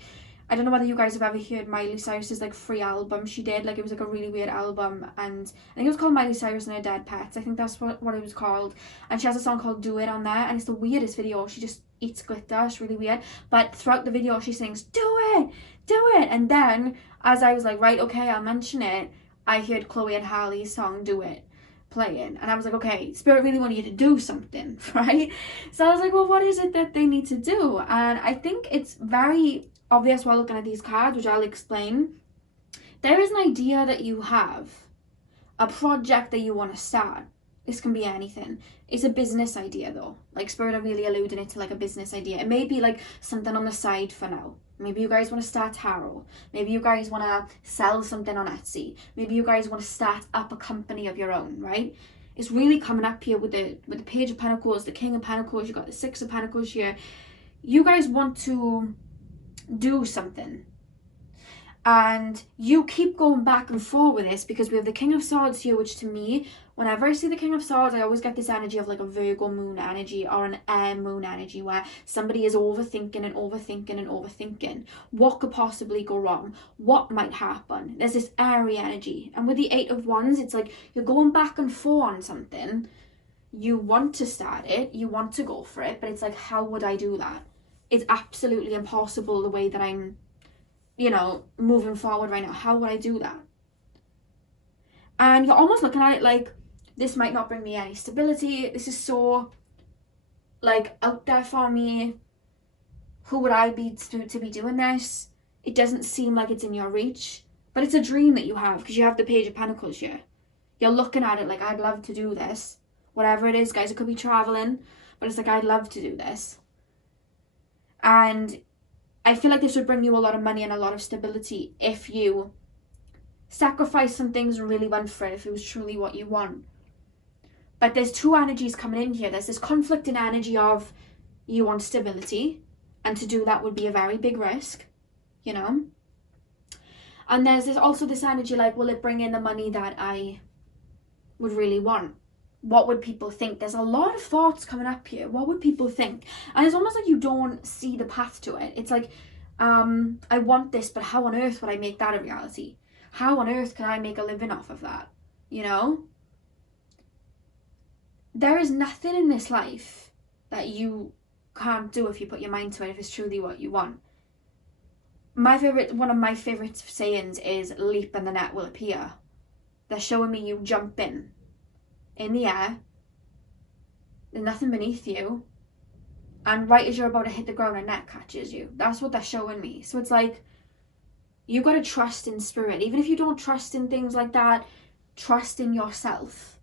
I don't know whether you guys have ever heard Miley Cyrus's like free album she did. Like, it was like a really weird album, and I think it was called Miley Cyrus and Her Dead Pets. I think that's what it was called. And she has a song called Do It on there, and it's the weirdest video. She just eats glitter. It's really weird. But throughout the video, she sings, do it, do it. And then as I was like, right, okay, I'll mention it, I heard Chloe and Harley's song Do It playing, and I was like, okay, Spirit really wanted you to do something, right? So I was like, well, what is it that they need to do? And I think it's very obvious while looking at these cards, which I'll explain. There is an idea that you have, a project that you want to start. This can be anything. It's a business idea though. Like, Spirit are really alluding it to like a business idea. It may be like something on the side for now. Maybe you guys want to start tarot. Maybe you guys want to sell something on Etsy. Maybe you guys want to start up a company of your own, right? It's really coming up here with the Page of Pentacles, the King of Pentacles, you've got the 6 of Pentacles here. You guys want to do something. And you keep going back and forth with this because we have the King of Swords here, which to me, whenever I see the King of Swords, I always get this energy of like a Virgo moon energy or an air moon energy where somebody is overthinking and overthinking and overthinking. What could possibly go wrong? What might happen? There's this airy energy. And with the 8 of Wands, it's like you're going back and forth on something. You want to start it, you want to go for it, but it's like, how would I do that? It's absolutely impossible the way that I'm, you know, moving forward right now. How would I do that? And you're almost looking at it like, this might not bring me any stability. This is so, like, out there for me. Who would I be to be doing this? It doesn't seem like it's in your reach. But it's a dream that you have because you have the Page of Pentacles here. You're looking at it like, I'd love to do this. Whatever it is, guys. It could be traveling. But it's like, I'd love to do this. And I feel like this would bring you a lot of money and a lot of stability if you sacrificed some things and really went for it, if it was truly what you want. But there's two energies coming in here. There's this conflicting energy of you want stability, And to do that would be a very big risk, you know? And there's also this energy like, will it bring in the money that I would really want? What would people think? There's a lot of thoughts coming up here. What would people think? And it's almost like you don't see the path to it. It's like, I want this, but how on earth would I make that a reality? How on earth can I make a living off of that? You know? There is nothing in this life that you can't do if you put your mind to it, if it's truly what you want. One of my favorite sayings is, leap and the net will appear. They're showing me you jumping in the air, there's nothing beneath you, and right as you're about to hit the ground, a net catches you. That's what they're showing me. So it's like, you got to trust in spirit. Even if you don't trust in things like that, trust in yourself,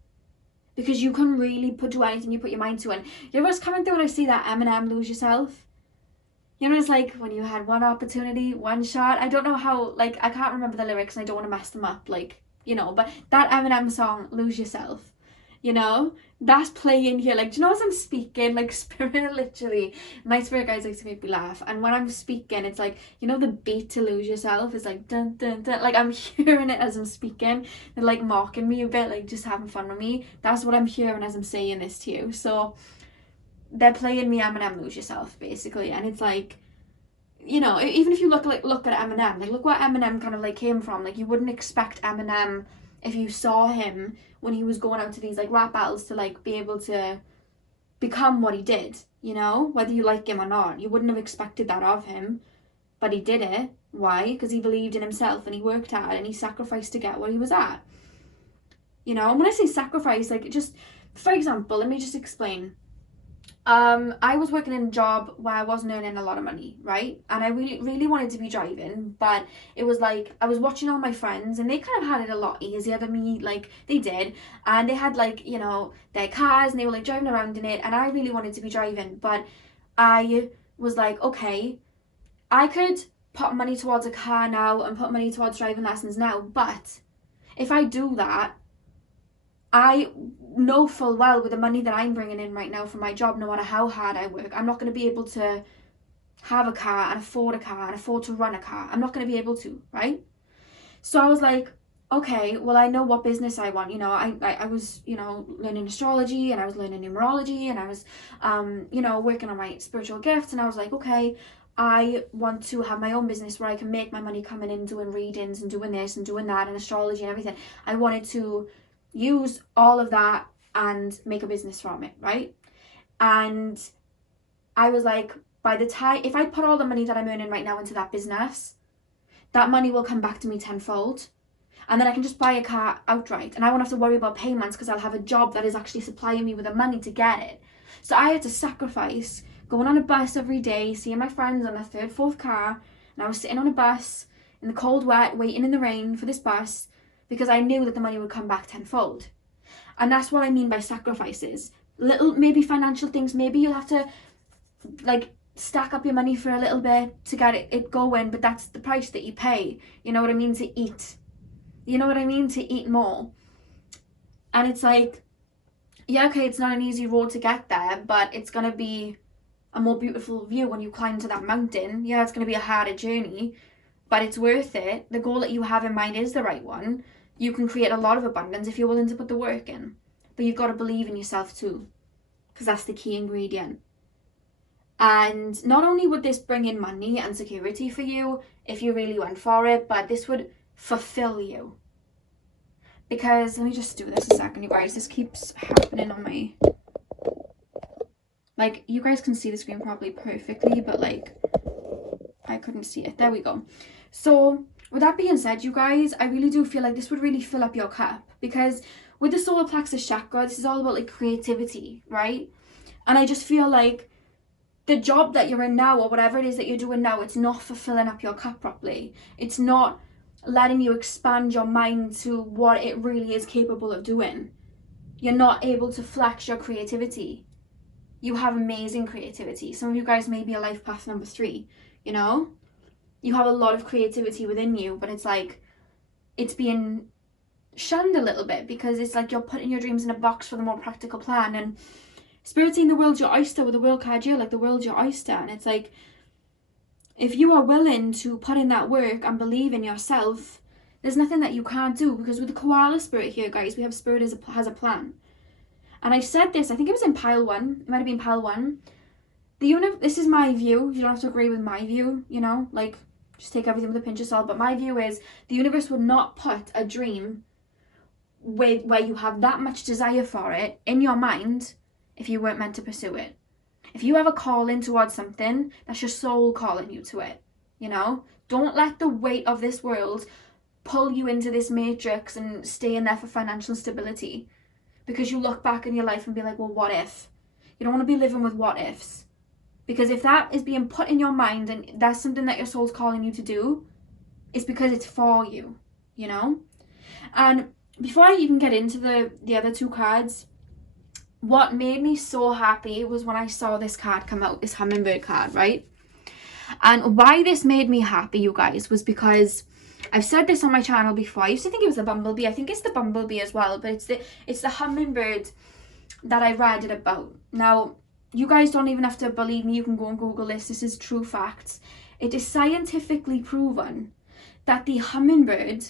because you can really do anything you put your mind to. And you know what's coming through when I see that Eminem, Lose Yourself? You know, it's like, when you had one opportunity, one shot. I don't know how, like, I can't remember the lyrics and I don't want to mess them up, like, you know, but that Eminem song, Lose Yourself, you know, that's playing here. Like, do you know, as I'm speaking, like, spirit, literally, my spirit guides like to make me laugh. And when I'm speaking, it's like, you know, the beat to Lose Yourself is like, dun, dun, dun. Like, I'm hearing it as I'm speaking. They're like mocking me a bit, like just having fun with me. That's what I'm hearing as I'm saying this to you. So they're playing me Eminem, Lose Yourself, basically. And it's like, you know, even if you look at Eminem, like, look where Eminem kind of like came from. Like, you wouldn't expect Eminem, if you saw him when he was going out to these like rap battles, to like be able to become what he did, you know, whether you like him or not. You wouldn't have expected that of him, but he did it. Why? Because he believed in himself and he worked hard and he sacrificed to get where he was at, you know. And when I say sacrifice, like, just for example, let me just explain. I was working in a job where I wasn't earning a lot of money, right? And I really wanted to be driving, but it was like, I was watching all my friends and they kind of had it a lot easier than me, like, they did. And they had, like, you know, their cars and they were like driving around in it, and I really wanted to be driving. But I was like, okay, I could put money towards a car now and put money towards driving lessons now, but if I do that, I know full well, with the money that I'm bringing in right now from my job, no matter how hard I work, I'm not going to be able to have a car and afford a car and afford to run a car. I'm not going to be able to, right? So I was like, okay, well, I know what business I want. You know, I was, you know, learning astrology, and I was learning numerology, and I was, you know, working on my spiritual gifts. And I was like, okay, I want to have my own business where I can make my money coming in doing readings and doing this and doing that and astrology and everything. I wanted to use all of that and make a business from it, right? And I was like, by the time, if I put all the money that I'm earning right now into that business, that money will come back to me tenfold, and then I can just buy a car outright, and I won't have to worry about payments because I'll have a job that is actually supplying me with the money to get it. So I had to sacrifice going on a bus every day, seeing my friends on their third, fourth car, and I was sitting on a bus in the cold, wet, waiting in the rain for this bus, because I knew that the money would come back tenfold. And that's what I mean by sacrifices. Little, maybe financial things. Maybe you'll have to, like, stack up your money for a little bit to get it going, but that's the price that you pay. You know what I mean? To eat. You know what I mean? To eat more. And it's like, yeah, okay, it's not an easy road to get there, but it's going to be a more beautiful view when you climb to that mountain. Yeah, it's going to be a harder journey, but it's worth it. The goal that you have in mind is the right one. You can create a lot of abundance if you're willing to put the work in. But you've got to believe in yourself too, because that's the key ingredient. And not only would this bring in money and security for you if you really went for it, but this would fulfill you. Because, let me just do this a second, you guys. This keeps happening on my... Like, you guys can see the screen probably perfectly, but, like, I couldn't see it. There we go. So, with that being said, you guys, I really do feel like this would really fill up your cup, because with the solar plexus chakra, this is all about, like, creativity, right? And I just feel like the job that you're in now, or whatever it is that you're doing now, it's not fulfilling up your cup properly. It's not letting you expand your mind to what it really is capable of doing. You're not able to flex your creativity. You have amazing creativity. Some of you guys may be a life path number 3, you know? You have a lot of creativity within you, but it's like, it's being shunned a little bit, because it's like you're putting your dreams in a box for the more practical plan. And Spirit's saying the world's your oyster with the world card here, like the world's your oyster. And it's like, If you are willing to put in that work and believe in yourself, there's nothing that you can't do, because with the koala spirit here, guys, we have spirit has a plan. And I said this, I think it was in pile 1, it might have been pile 1. This is my view, you don't have to agree with my view, you know, like, just take everything with a pinch of salt, but my view is the universe would not put a dream where you have that much desire for it in your mind if you weren't meant to pursue it. If you have a calling towards something, that's your soul calling you to it, you know? Don't let the weight of this world pull you into this matrix and stay in there for financial stability, because you look back in your life and be like, well, what if? You don't want to be living with what ifs, because if that is being put in your mind and that's something that your soul's calling you to do, it's because it's for you, you know? And before I even get into the other 2 cards, what made me so happy was when I saw this card come out, this hummingbird card, right? And why this made me happy, you guys, was because I've said this on my channel before. I used to think it was the bumblebee. I think it's the bumblebee as well, but it's the hummingbird that I read it about. Now, you guys don't even have to believe me. You can go and Google this. This is true facts. It is scientifically proven that the hummingbird,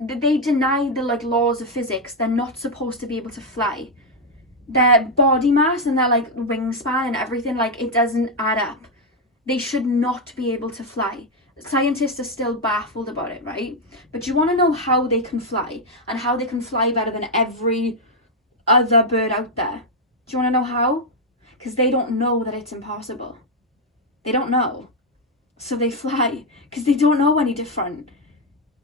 they deny the laws of physics. They're not supposed to be able to fly. Their body mass and their wingspan and everything, it doesn't add up. They should not be able to fly. Scientists are still baffled about it, right? But you want to know how they can fly, and how they can fly better than every other bird out there. Do you want to know how? Because they don't know that it's impossible. They don't know. So they fly, because they don't know any different.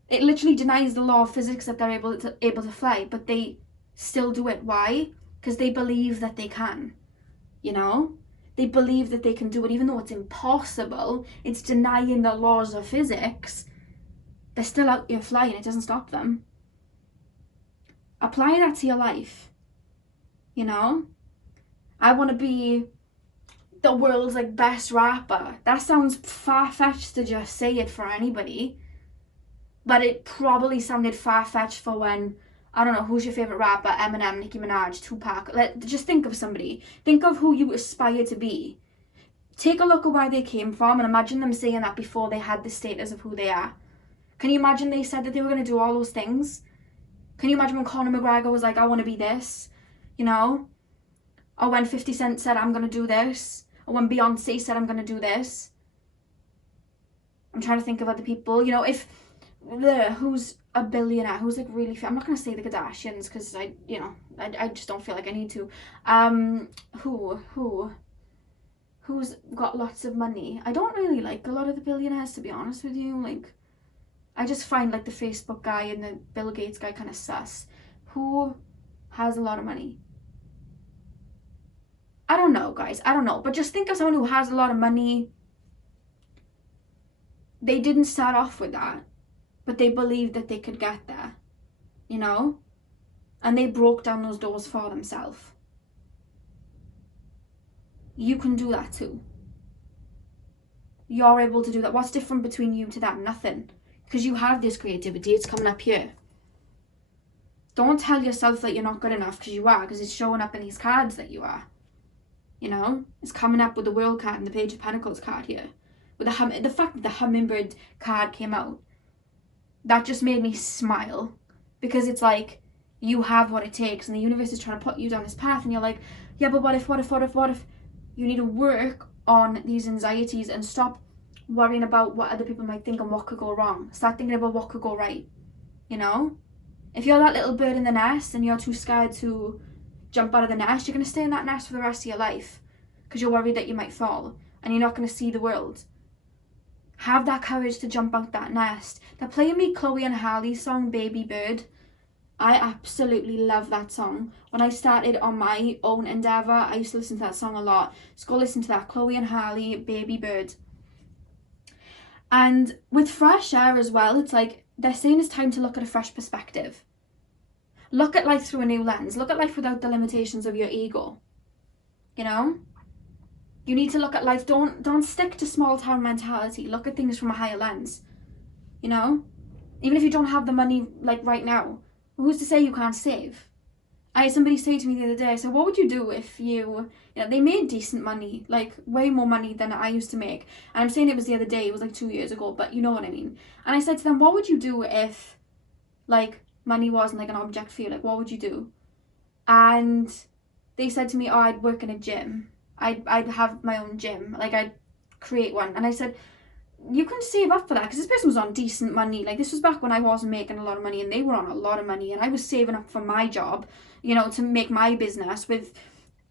It literally denies the law of physics that they're able to fly, but they still do it. Why? Because they believe that they can, you know? They believe that they can do it, even though it's impossible. It's denying the laws of physics. They're still out here flying. It doesn't stop them. Apply that to your life, you know? I want to be the world's best rapper. That sounds far-fetched to just say it for anybody, but it probably sounded far-fetched for when, I don't know, who's your favourite rapper? Eminem, Nicki Minaj, Tupac. Just think of somebody. Think of who you aspire to be. Take a look at where they came from and imagine them saying that before they had the status of who they are. Can you imagine they said that they were going to do all those things? Can you imagine when Conor McGregor was like, I want to be this, you know? Or when 50 Cent said, I'm going to do this. Or when Beyonce said, I'm going to do this. I'm trying to think of other people. You know, who's a billionaire, who's really I'm not going to say the Kardashians, because I just don't feel like I need to. Who's got lots of money? I don't really like a lot of the billionaires, to be honest with you. I just find the Facebook guy and the Bill Gates guy kind of sus. Who has a lot of money? I don't know, guys. I don't know. But just think of someone who has a lot of money. They didn't start off with that, but they believed that they could get there, you know? And they broke down those doors for themselves. You can do that too. You're able to do that. What's different between you to them? Nothing. Because you have this creativity. It's coming up here. Don't tell yourself that you're not good enough, because you are, because it's showing up in these cards that you are. You know? It's coming up with the World card and the Page of Pentacles card here. With the fact that the Hummingbird card came out, that just made me smile, because it's you have what it takes, and the universe is trying to put you down this path, and you're like, yeah, but what if? You need to work on these anxieties and stop worrying about what other people might think and what could go wrong. Start thinking about what could go right, you know? If you're that little bird in the nest and you're too scared to jump out of the nest, you're going to stay in that nest for the rest of your life, because you're worried that you might fall and you're not going to see the world. Have that courage to jump out that nest. They're playing me Chloe and Harley's song, Baby Bird. I absolutely love that song. When I started on my own endeavour, I used to listen to that song a lot. So go listen to that. Chloe and Harley, Baby Bird. And with fresh air as well, it's they're saying it's time to look at a fresh perspective. Look at life through a new lens. Look at life without the limitations of your ego. You know? You need to look at life. Don't stick to small town mentality. Look at things from a higher lens. You know? Even if you don't have the money right now, who's to say you can't save? I had somebody say to me the other day, I said, what would you do if they made decent money, like way more money than I used to make. And I'm saying it was the other day, it was like 2 years ago, but you know what I mean. And I said to them, what would you do if like money wasn't like an object for you? Like, what would you do? And they said to me, oh, I'd work in a gym. I'd have my own gym. Like, I'd create one. And I said, you can save up for that, because this person was on decent money. Like, this was back when I wasn't making a lot of money and they were on a lot of money, and I was saving up for my job, to make my business with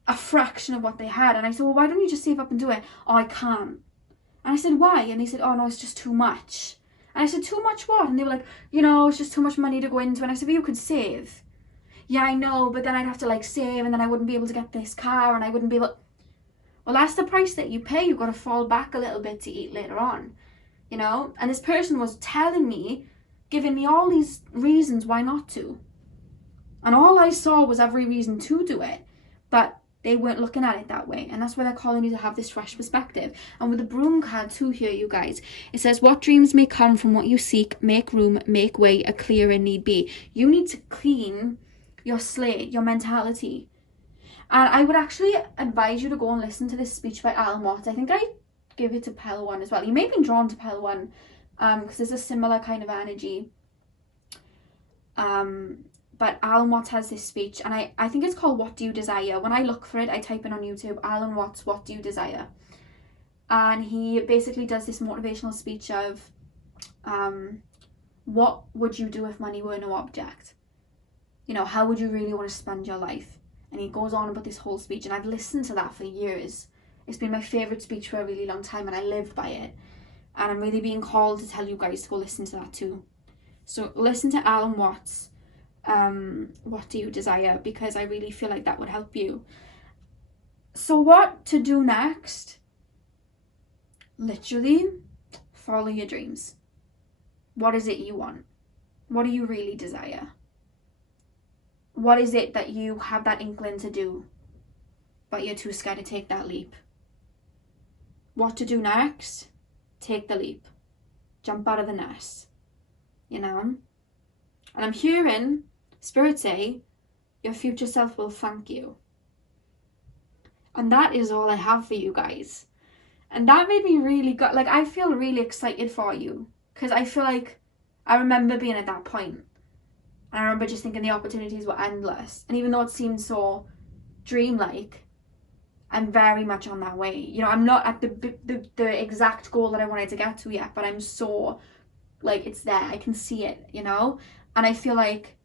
a fraction of what they had. And I said, well, why don't you just save up and do it? Oh, I can't. And I said, why? And they said, oh no, it's just too much. And I said, too much what? And they were like, it's just too much money to go into. And I said, well, you could save. Yeah, I know, but then I'd have to like save, and then I wouldn't be able to get this car, and I wouldn't be able. Well, that's the price that you pay. You've got to fall back a little bit to eat later on, And this person was telling me, giving me all these reasons why not to. And all I saw was every reason to do it, but they weren't looking at it that way. And that's why they're calling you to have this fresh perspective. And with the broom card too here, you guys, it says, what dreams may come from what you seek, make room, make way, a clearer need be. You need to clean your slate, your mentality. And I would actually advise you to go and listen to this speech by Alan Watts. I think I give it to Pell 1 as well. You may have been drawn to Pell 1 because there's a similar kind of energy. But Alan Watts has this speech, and I think it's called What Do You Desire? When I look for it, I type in on YouTube, Alan Watts, What Do You Desire? And he basically does this motivational speech of what would you do if money were no object? How would you really want to spend your life? And he goes on about this whole speech, and I've listened to that for years. It's been my favourite speech for a really long time, and I live by it. And I'm really being called to tell you guys to go listen to that too. So listen to Alan Watts, What Do You Desire? Because I really feel like that would help you. So what to do next? Literally, follow your dreams. What is it you want? What do you really desire? What is it that you have that inkling to do, but you're too scared to take that leap? What to do next? Take the leap. Jump out of the nest. And I'm hearing Spirit say, your future self will thank you. And that is all I have for you guys. And that made me really I feel really excited for you, because I feel like I remember being at that point. And I remember just thinking the opportunities were endless. And even though it seemed so dreamlike, I'm very much on that way. I'm not at the exact goal that I wanted to get to yet, but I'm so, it's there. I can see it, And I feel like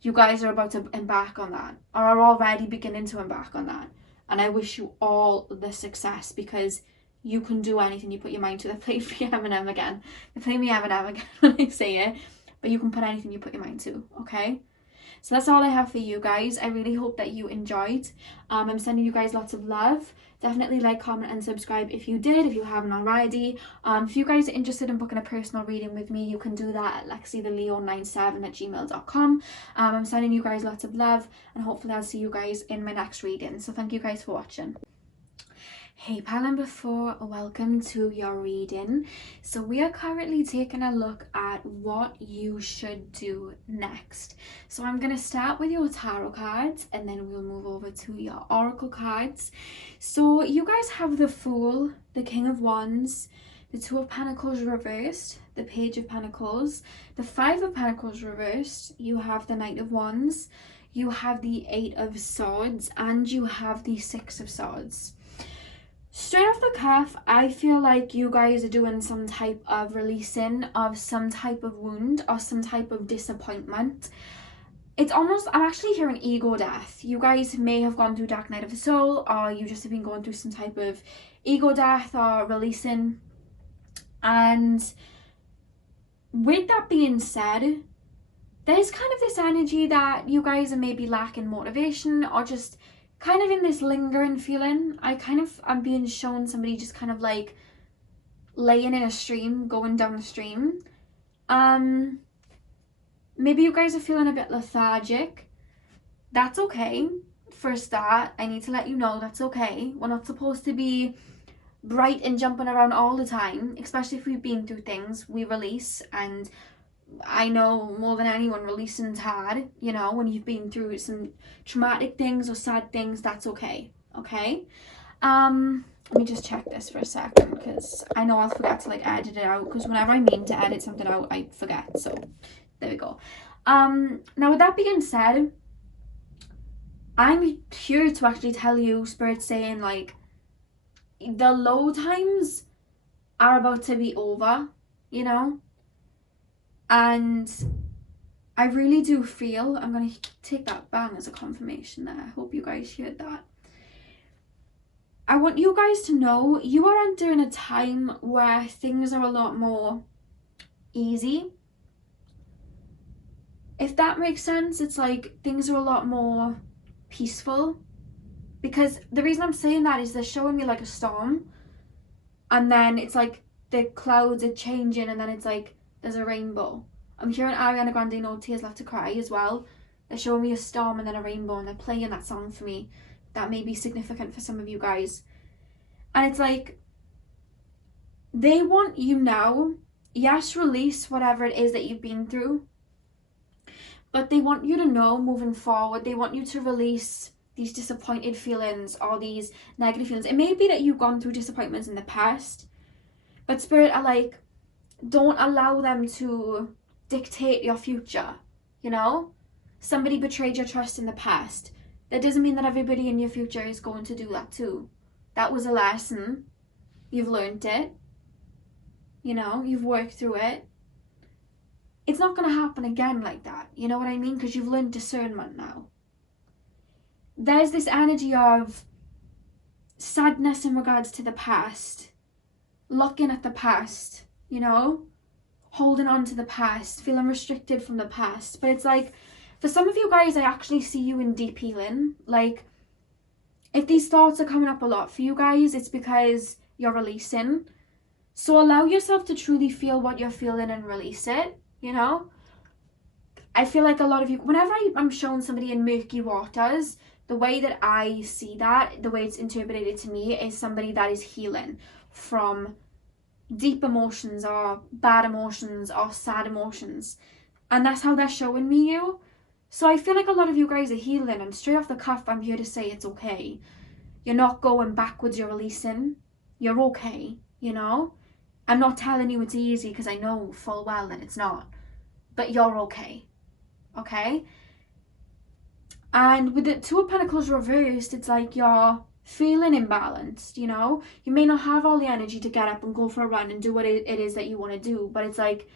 you guys are about to embark on that, or are already beginning to embark on that. And I wish you all the success, because you can do anything you put your mind to. They play me Eminem again. They play me Eminem again when I say it. But you can put anything you put your mind to, okay? So that's all I have for you guys. I really hope that you enjoyed. I'm sending you guys lots of love. Definitely like, comment, and subscribe if you did, if you haven't already. If you guys are interested in booking a personal reading with me, you can do that at lexitheleo97@gmail.com. I'm sending you guys lots of love, and hopefully I'll see you guys in my next reading. So thank you guys for watching. Hey pal and before, welcome to your reading. So we are currently taking a look at what you should do next. So I'm going to start with your tarot cards, and then we'll move over to your oracle cards. So you guys have the Fool, the King of Wands, the Two of Pentacles reversed, the Page of Pentacles, the Five of Pentacles reversed, you have the Knight of Wands, you have the Eight of Swords, and you have the Six of Swords. Straight off the cuff, I feel like you guys are doing some type of releasing of some type of wound or some type of disappointment. It's almost, I'm actually hearing ego death. You guys may have gone through Dark Night of the Soul, or you just have been going through some type of ego death or releasing. And with that being said, there's kind of this energy that you guys are maybe lacking motivation, or just kind of in this lingering feeling. I'm being shown somebody just kind of like laying in a stream, going down the stream. Maybe you guys are feeling a bit lethargic. That's okay. For a start, I need to let you know that's okay. We're not supposed to be bright and jumping around all the time, especially if we've been through things. We release and I know more than anyone, releasing's hard, you know, when you've been through some traumatic things or sad things, that's okay. Okay? Let me just check this for a second, because I know I'll forget to like edit it out, because whenever I mean to edit something out, I forget. So there we go. Now with that being said, I'm here to actually tell you, Spirit saying like the low times are about to be over, you know? And I really do feel, I'm going to take that bang as a confirmation there. I hope you guys heard that. I want you guys to know you are entering a time where things are a lot more easy. If that makes sense, it's like things are a lot more peaceful. Because the reason I'm saying that is they're showing me like a storm. And then it's like the clouds are changing and then it's like there's a rainbow. I'm hearing Ariana Grande, No Tears Left to Cry as well. They're showing me a storm and then a rainbow, and they're playing that song for me. That may be significant for some of you guys. And it's like, they want you now, yes, release whatever it is that you've been through, but they want you to know moving forward, they want you to release these disappointed feelings or these negative feelings. It may be that you've gone through disappointments in the past, but Spirit are like, don't allow them to dictate your future, you know? Somebody betrayed your trust in the past. That doesn't mean that everybody in your future is going to do that too. That was a lesson. You've learned it. You know, you've worked through it. It's not going to happen again like that. You know what I mean? Because you've learned discernment now. There's this energy of sadness in regards to the past. Looking at the past, you know? Holding on to the past. Feeling restricted from the past. But it's like, for some of you guys, I actually see you in deep healing. Like, if these thoughts are coming up a lot for you guys, it's because you're releasing. So allow yourself to truly feel what you're feeling and release it, you know? I feel like a lot of you, whenever I'm showing somebody in murky waters, the way that I see that, the way it's interpreted to me, is somebody that is healing from deep emotions or bad emotions or sad emotions. And that's how they're showing me you. So I feel like a lot of you guys are healing, and straight off the cuff, I'm here to say it's okay. You're not going backwards, you're releasing. You're okay, you know? I'm not telling you it's easy, because I know full well that it's not. But you're okay, okay? And with the Two of Pentacles reversed, it's like you're feeling imbalanced, you know? You may not have all the energy to get up and go for a run and do what it is that you want to do, but it's like,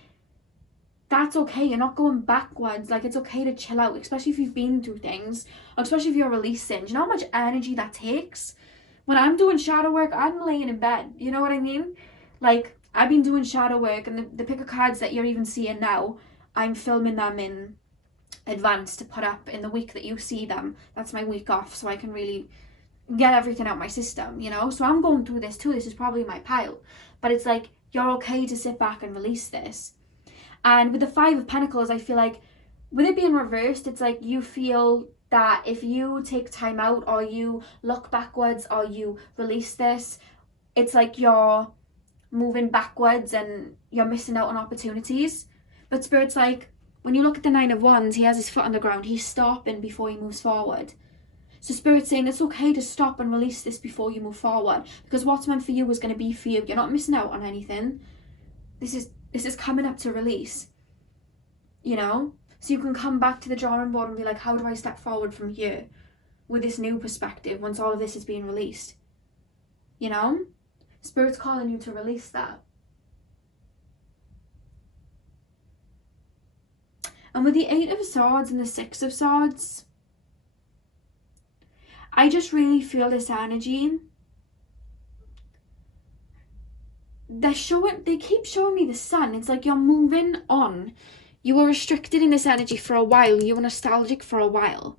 that's okay. You're not going backwards. Like, it's okay to chill out, especially if you've been through things, or especially if you're releasing. Do you know how much energy that takes? When I'm doing shadow work, I'm laying in bed. You know what I mean? Like, I've been doing shadow work, and the pick of cards that you're even seeing now, I'm filming them in advance to put up in the week that you see them. That's my week off, so I can really get everything out my system, you know? So I'm going through this too. This is probably my pile. But it's like, you're okay to sit back and release this. And with the Five of Pentacles, I feel like, with it being reversed, it's like you feel that if you take time out, or you look backwards, or you release this, it's like you're moving backwards and you're missing out on opportunities. But Spirit's like, when you look at the Nine of Wands, he has his foot on the ground. He's stopping before he moves forward. So Spirit's saying it's okay to stop and release this before you move forward, because what's meant for you is going to be for you. You're not missing out on anything. This is coming up to release, you know? So you can come back to the drawing board and be like, how do I step forward from here with this new perspective once all of this is being released? You know? Spirit's calling you to release that. And with the Eight of Swords and the Six of Swords, I just really feel this energy. They keep showing me the sun. It's like you're moving on. You were restricted in this energy for a while. You were nostalgic for a while.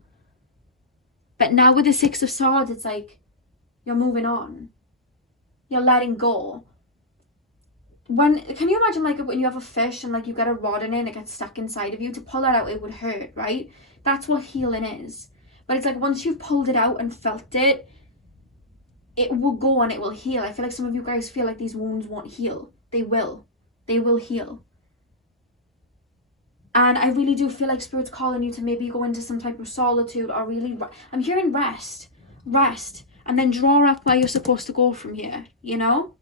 But now with the Six of Swords, it's like you're moving on. You're letting go. Can you imagine like when you have a fish and like you get a rod in it and it gets stuck inside of you? To pull that out, it would hurt, right? That's what healing is. But it's like once you've pulled it out and felt it, it will go and it will heal. I feel like some of you guys feel like these wounds won't heal. They will. They will heal. And I really do feel like Spirit's calling you to maybe go into some type of solitude, or really, I'm hearing rest, and then draw up where you're supposed to go from here, you know?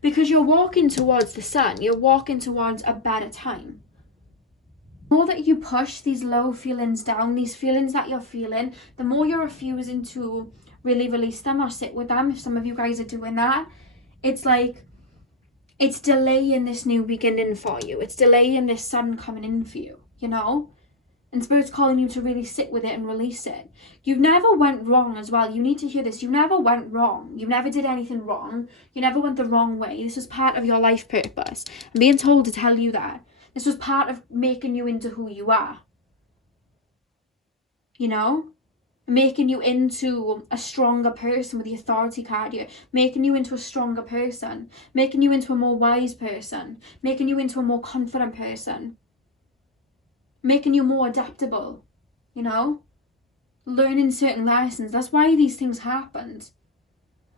Because you're walking towards the sun, you're walking towards a better time. The more that you push these low feelings down, these feelings that you're feeling, the more you're refusing to really release them or sit with them. If some of you guys are doing that, it's like, it's delaying this new beginning for you. It's delaying this sun coming in for you, you know? And Spirit's calling you to really sit with it and release it. You never went wrong as well. You need to hear this. You never went wrong. You never did anything wrong. You never went the wrong way. This was part of your life purpose. I'm being told to tell you that. This was part of making you into who you are. You know? Making you into a stronger person with the authority card here, making you into a stronger person, making you into a more wise person, making you into a more confident person, making you more adaptable, you know, learning certain lessons. That's why these things happened.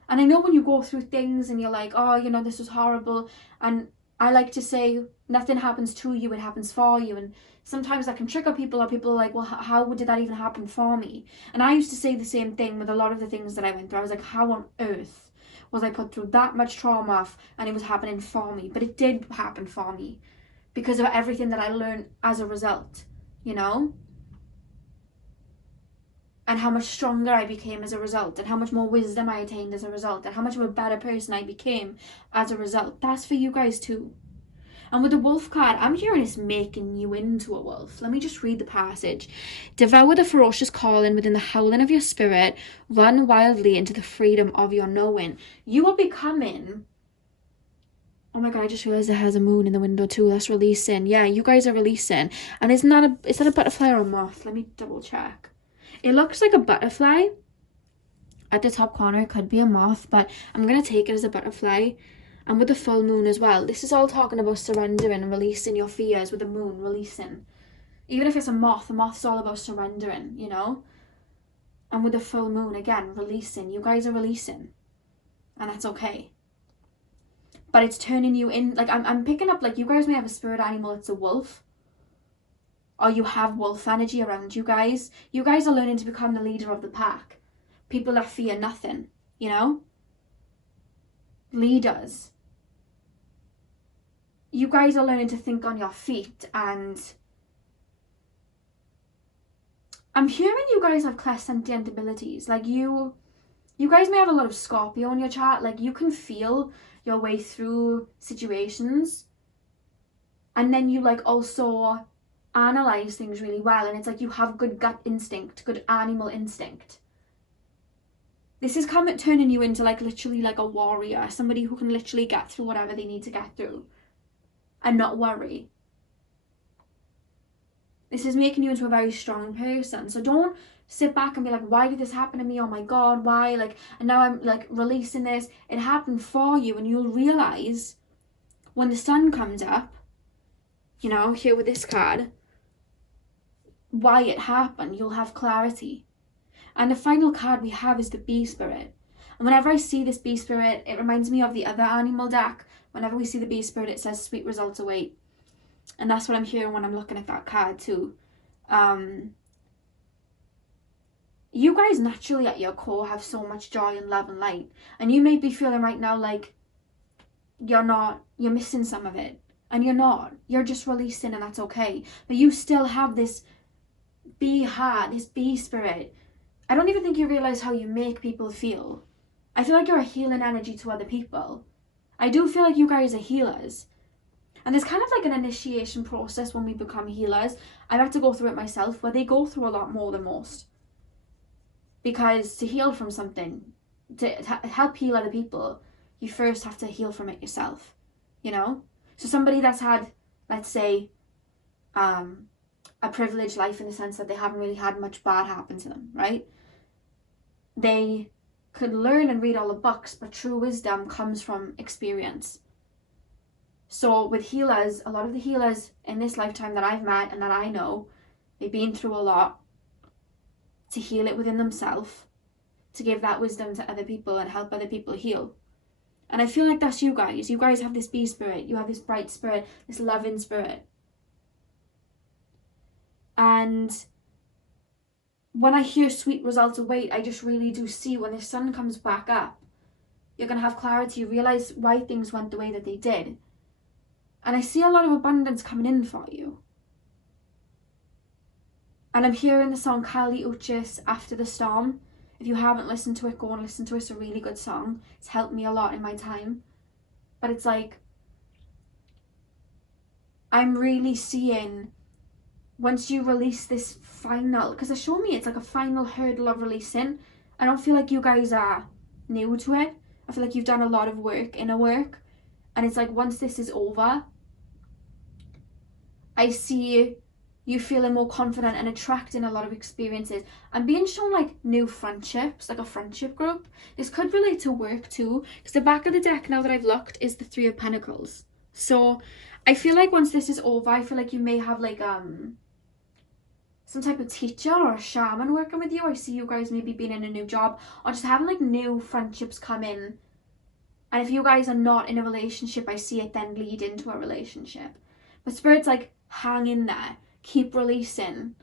And I know when you go through things and you're like, oh, you know, this was horrible, and I like to say nothing happens to you, it happens for you. And sometimes that can trigger people, or people are like, well, how did that even happen for me? And I used to say the same thing with a lot of the things that I went through. I was like, how on earth was I put through that much trauma and it was happening for me? But it did happen for me because of everything that I learned as a result, you know? And how much stronger I became as a result, and how much more wisdom I attained as a result, and how much of a better person I became as a result. That's for you guys too. And with the wolf card, I'm hearing it's making you into a wolf. Let me just read the passage. Devour the ferocious calling within the howling of your spirit. Run wildly into the freedom of your knowing. You are becoming... Oh my God, I just realized it has a moon in the window too. That's releasing. Yeah, you guys are releasing. And is that a butterfly or a moth? Let me double check. It looks like a butterfly. At the top corner, it could be a moth, but I'm going to take it as a butterfly. And with the full moon as well. This is all talking about surrendering and releasing your fears with the moon, releasing. Even if it's a moth's all about surrendering, you know? And with the full moon, again, releasing. You guys are releasing. And that's okay. But it's turning you in, like, I'm picking up, like, you guys may have a spirit animal, it's a wolf. Or you have wolf energy around you guys. You guys are learning to become the leader of the pack. People that fear nothing, you know? Leaders. You guys are learning to think on your feet, and I'm hearing you guys have clairsentient abilities. Like you guys may have a lot of Scorpio in your chart. Like you can feel your way through situations, and then you like also analyze things really well, and it's like you have good gut instinct, good animal instinct. This is turning you into like literally like a warrior, somebody who can literally get through whatever they need to get through and not worry. This is making you into a very strong person. So don't sit back and be like, why did this happen to me? Oh my God, why? Like, and now I'm like releasing this. It happened for you, and you'll realize when the sun comes up, you know, here with this card, why it happened. You'll have clarity. And the final card we have is the bee spirit. And whenever I see this bee spirit, it reminds me of the other animal deck. Whenever we see the bee spirit, it says sweet results await. And that's what I'm hearing when I'm looking at that card too. You guys naturally at your core have so much joy and love and light. And you may be feeling right now like you're missing some of it. And you're not. You're just releasing, and that's okay. But you still have this bee heart, this bee spirit. I don't even think you realize how you make people feel. I feel like you're a healing energy to other people. I do feel like you guys are healers. And there's kind of like an initiation process when we become healers. I've had to go through it myself, where they go through a lot more than most. Because to heal from something, to help heal other people, you first have to heal from it yourself, you know? So somebody that's had, let's say, a privileged life in the sense that they haven't really had much bad happen to them, right? They could learn and read all the books, but true wisdom comes from experience. So with healers, a lot of the healers in this lifetime that I've met and that I know, they've been through a lot to heal it within themselves, to give that wisdom to other people and help other people heal. And I feel like that's you guys. You guys have this bee spirit. You have this bright spirit, this loving spirit. And when I hear sweet results await, I just really do see when the sun comes back up, you're going to have clarity, realize why things went the way that they did. And I see a lot of abundance coming in for you. And I'm hearing the song Kali Uchis, After the Storm. If you haven't listened to it, go and listen to it. It's a really good song. It's helped me a lot in my time. But it's like, I'm really seeing, once you release this final, because they show me it's like a final hurdle of releasing. I don't feel like you guys are new to it. I feel like you've done a lot of work, inner work. And it's like, once this is over, I see you feeling more confident and attracting a lot of experiences and being shown like new friendships, like a friendship group. This could relate to work too, because the back of the deck, now that I've looked, is the Three of Pentacles. So I feel like once this is over, I feel like you may have like some type of teacher or a shaman working with you. I see you guys maybe being in a new job or just having like new friendships come in. And if you guys are not in a relationship, I see it then lead into a relationship. But Spirit's like, hang in there, keep releasing.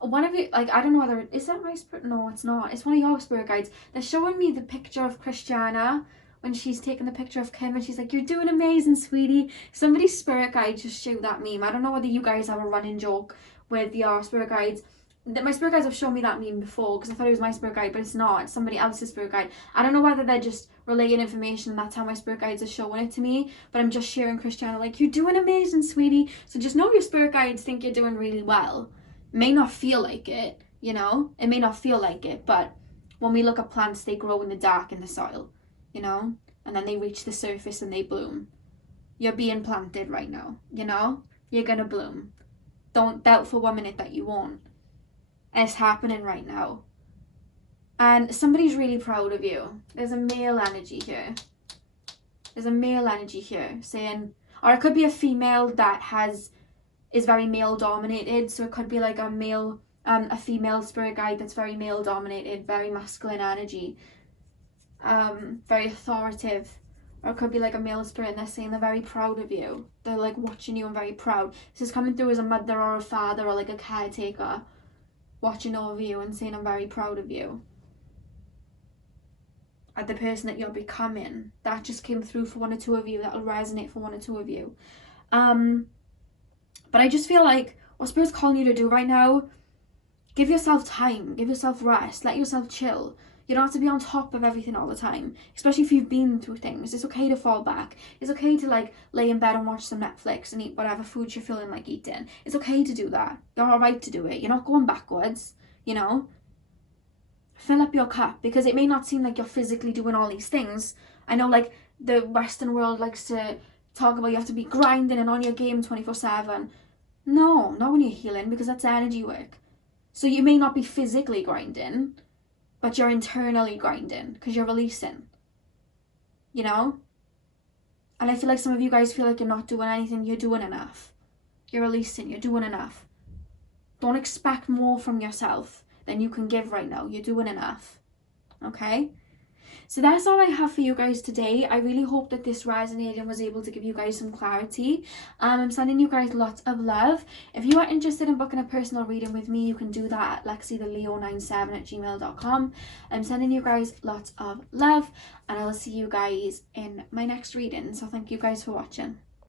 One of you, like, I don't know whether, is that my spirit? No, it's not. It's one of your spirit guides. They're showing me the picture of Christiana when she's taking the picture of Kim and she's like, you're doing amazing, sweetie. Somebody's spirit guide just showed that meme. I don't know whether you guys have a running joke with your spirit guides. My spirit guides have shown me that meme before because I thought it was my spirit guide, but it's not. It's somebody else's spirit guide. I don't know whether they're just relaying information and that's how my spirit guides are showing it to me, but I'm just sharing Christiana like, you're doing amazing, sweetie. So just know your spirit guides think you're doing really well. May not feel like it, you know? It may not feel like it, but when we look at plants, they grow in the dark in the soil, you know? And then they reach the surface and they bloom. You're being planted right now, you know? You're gonna bloom. Don't doubt for 1 minute that you won't. And it's happening right now. And somebody's really proud of you. There's a male energy here. There's a male energy here saying, or it could be a female that is very male dominated. So it could be like a female spirit guide that's very male dominated, very masculine energy, very authoritative. Or it could be like a male spirit and they're saying they're very proud of you. They're like watching you and very proud. This is coming through as a mother or a father or like a caretaker watching over you and saying I'm very proud of you. At the person that you're becoming. That just came through for one or two of you. That'll resonate for one or two of you. But I just feel like what Spirit's calling you to do right now, give yourself time, give yourself rest, let yourself chill. You don't have to be on top of everything all the time, especially if you've been through things. It's okay to fall back. It's okay to like lay in bed and watch some Netflix and eat whatever food you're feeling like eating. It's okay to do that. You're all right to do it. You're not going backwards, you know? Fill up your cup, because it may not seem like you're physically doing all these things. I know like the Western world likes to talk about you have to be grinding and on your game 24/7. No, not when you're healing, because that's energy work. So you may not be physically grinding, but you're internally grinding because you're releasing, you know? And I feel like some of you guys feel like you're not doing anything. You're doing enough. You're releasing. You're doing enough. Don't expect more from yourself than you can give right now. You're doing enough. Okay? So that's all I have for you guys today. I really hope that this resonated and was able to give you guys some clarity. I'm sending you guys lots of love. If you are interested in booking a personal reading with me, you can do that at lexitheleo97@gmail.com. I'm sending you guys lots of love, and I will see you guys in my next reading. So thank you guys for watching.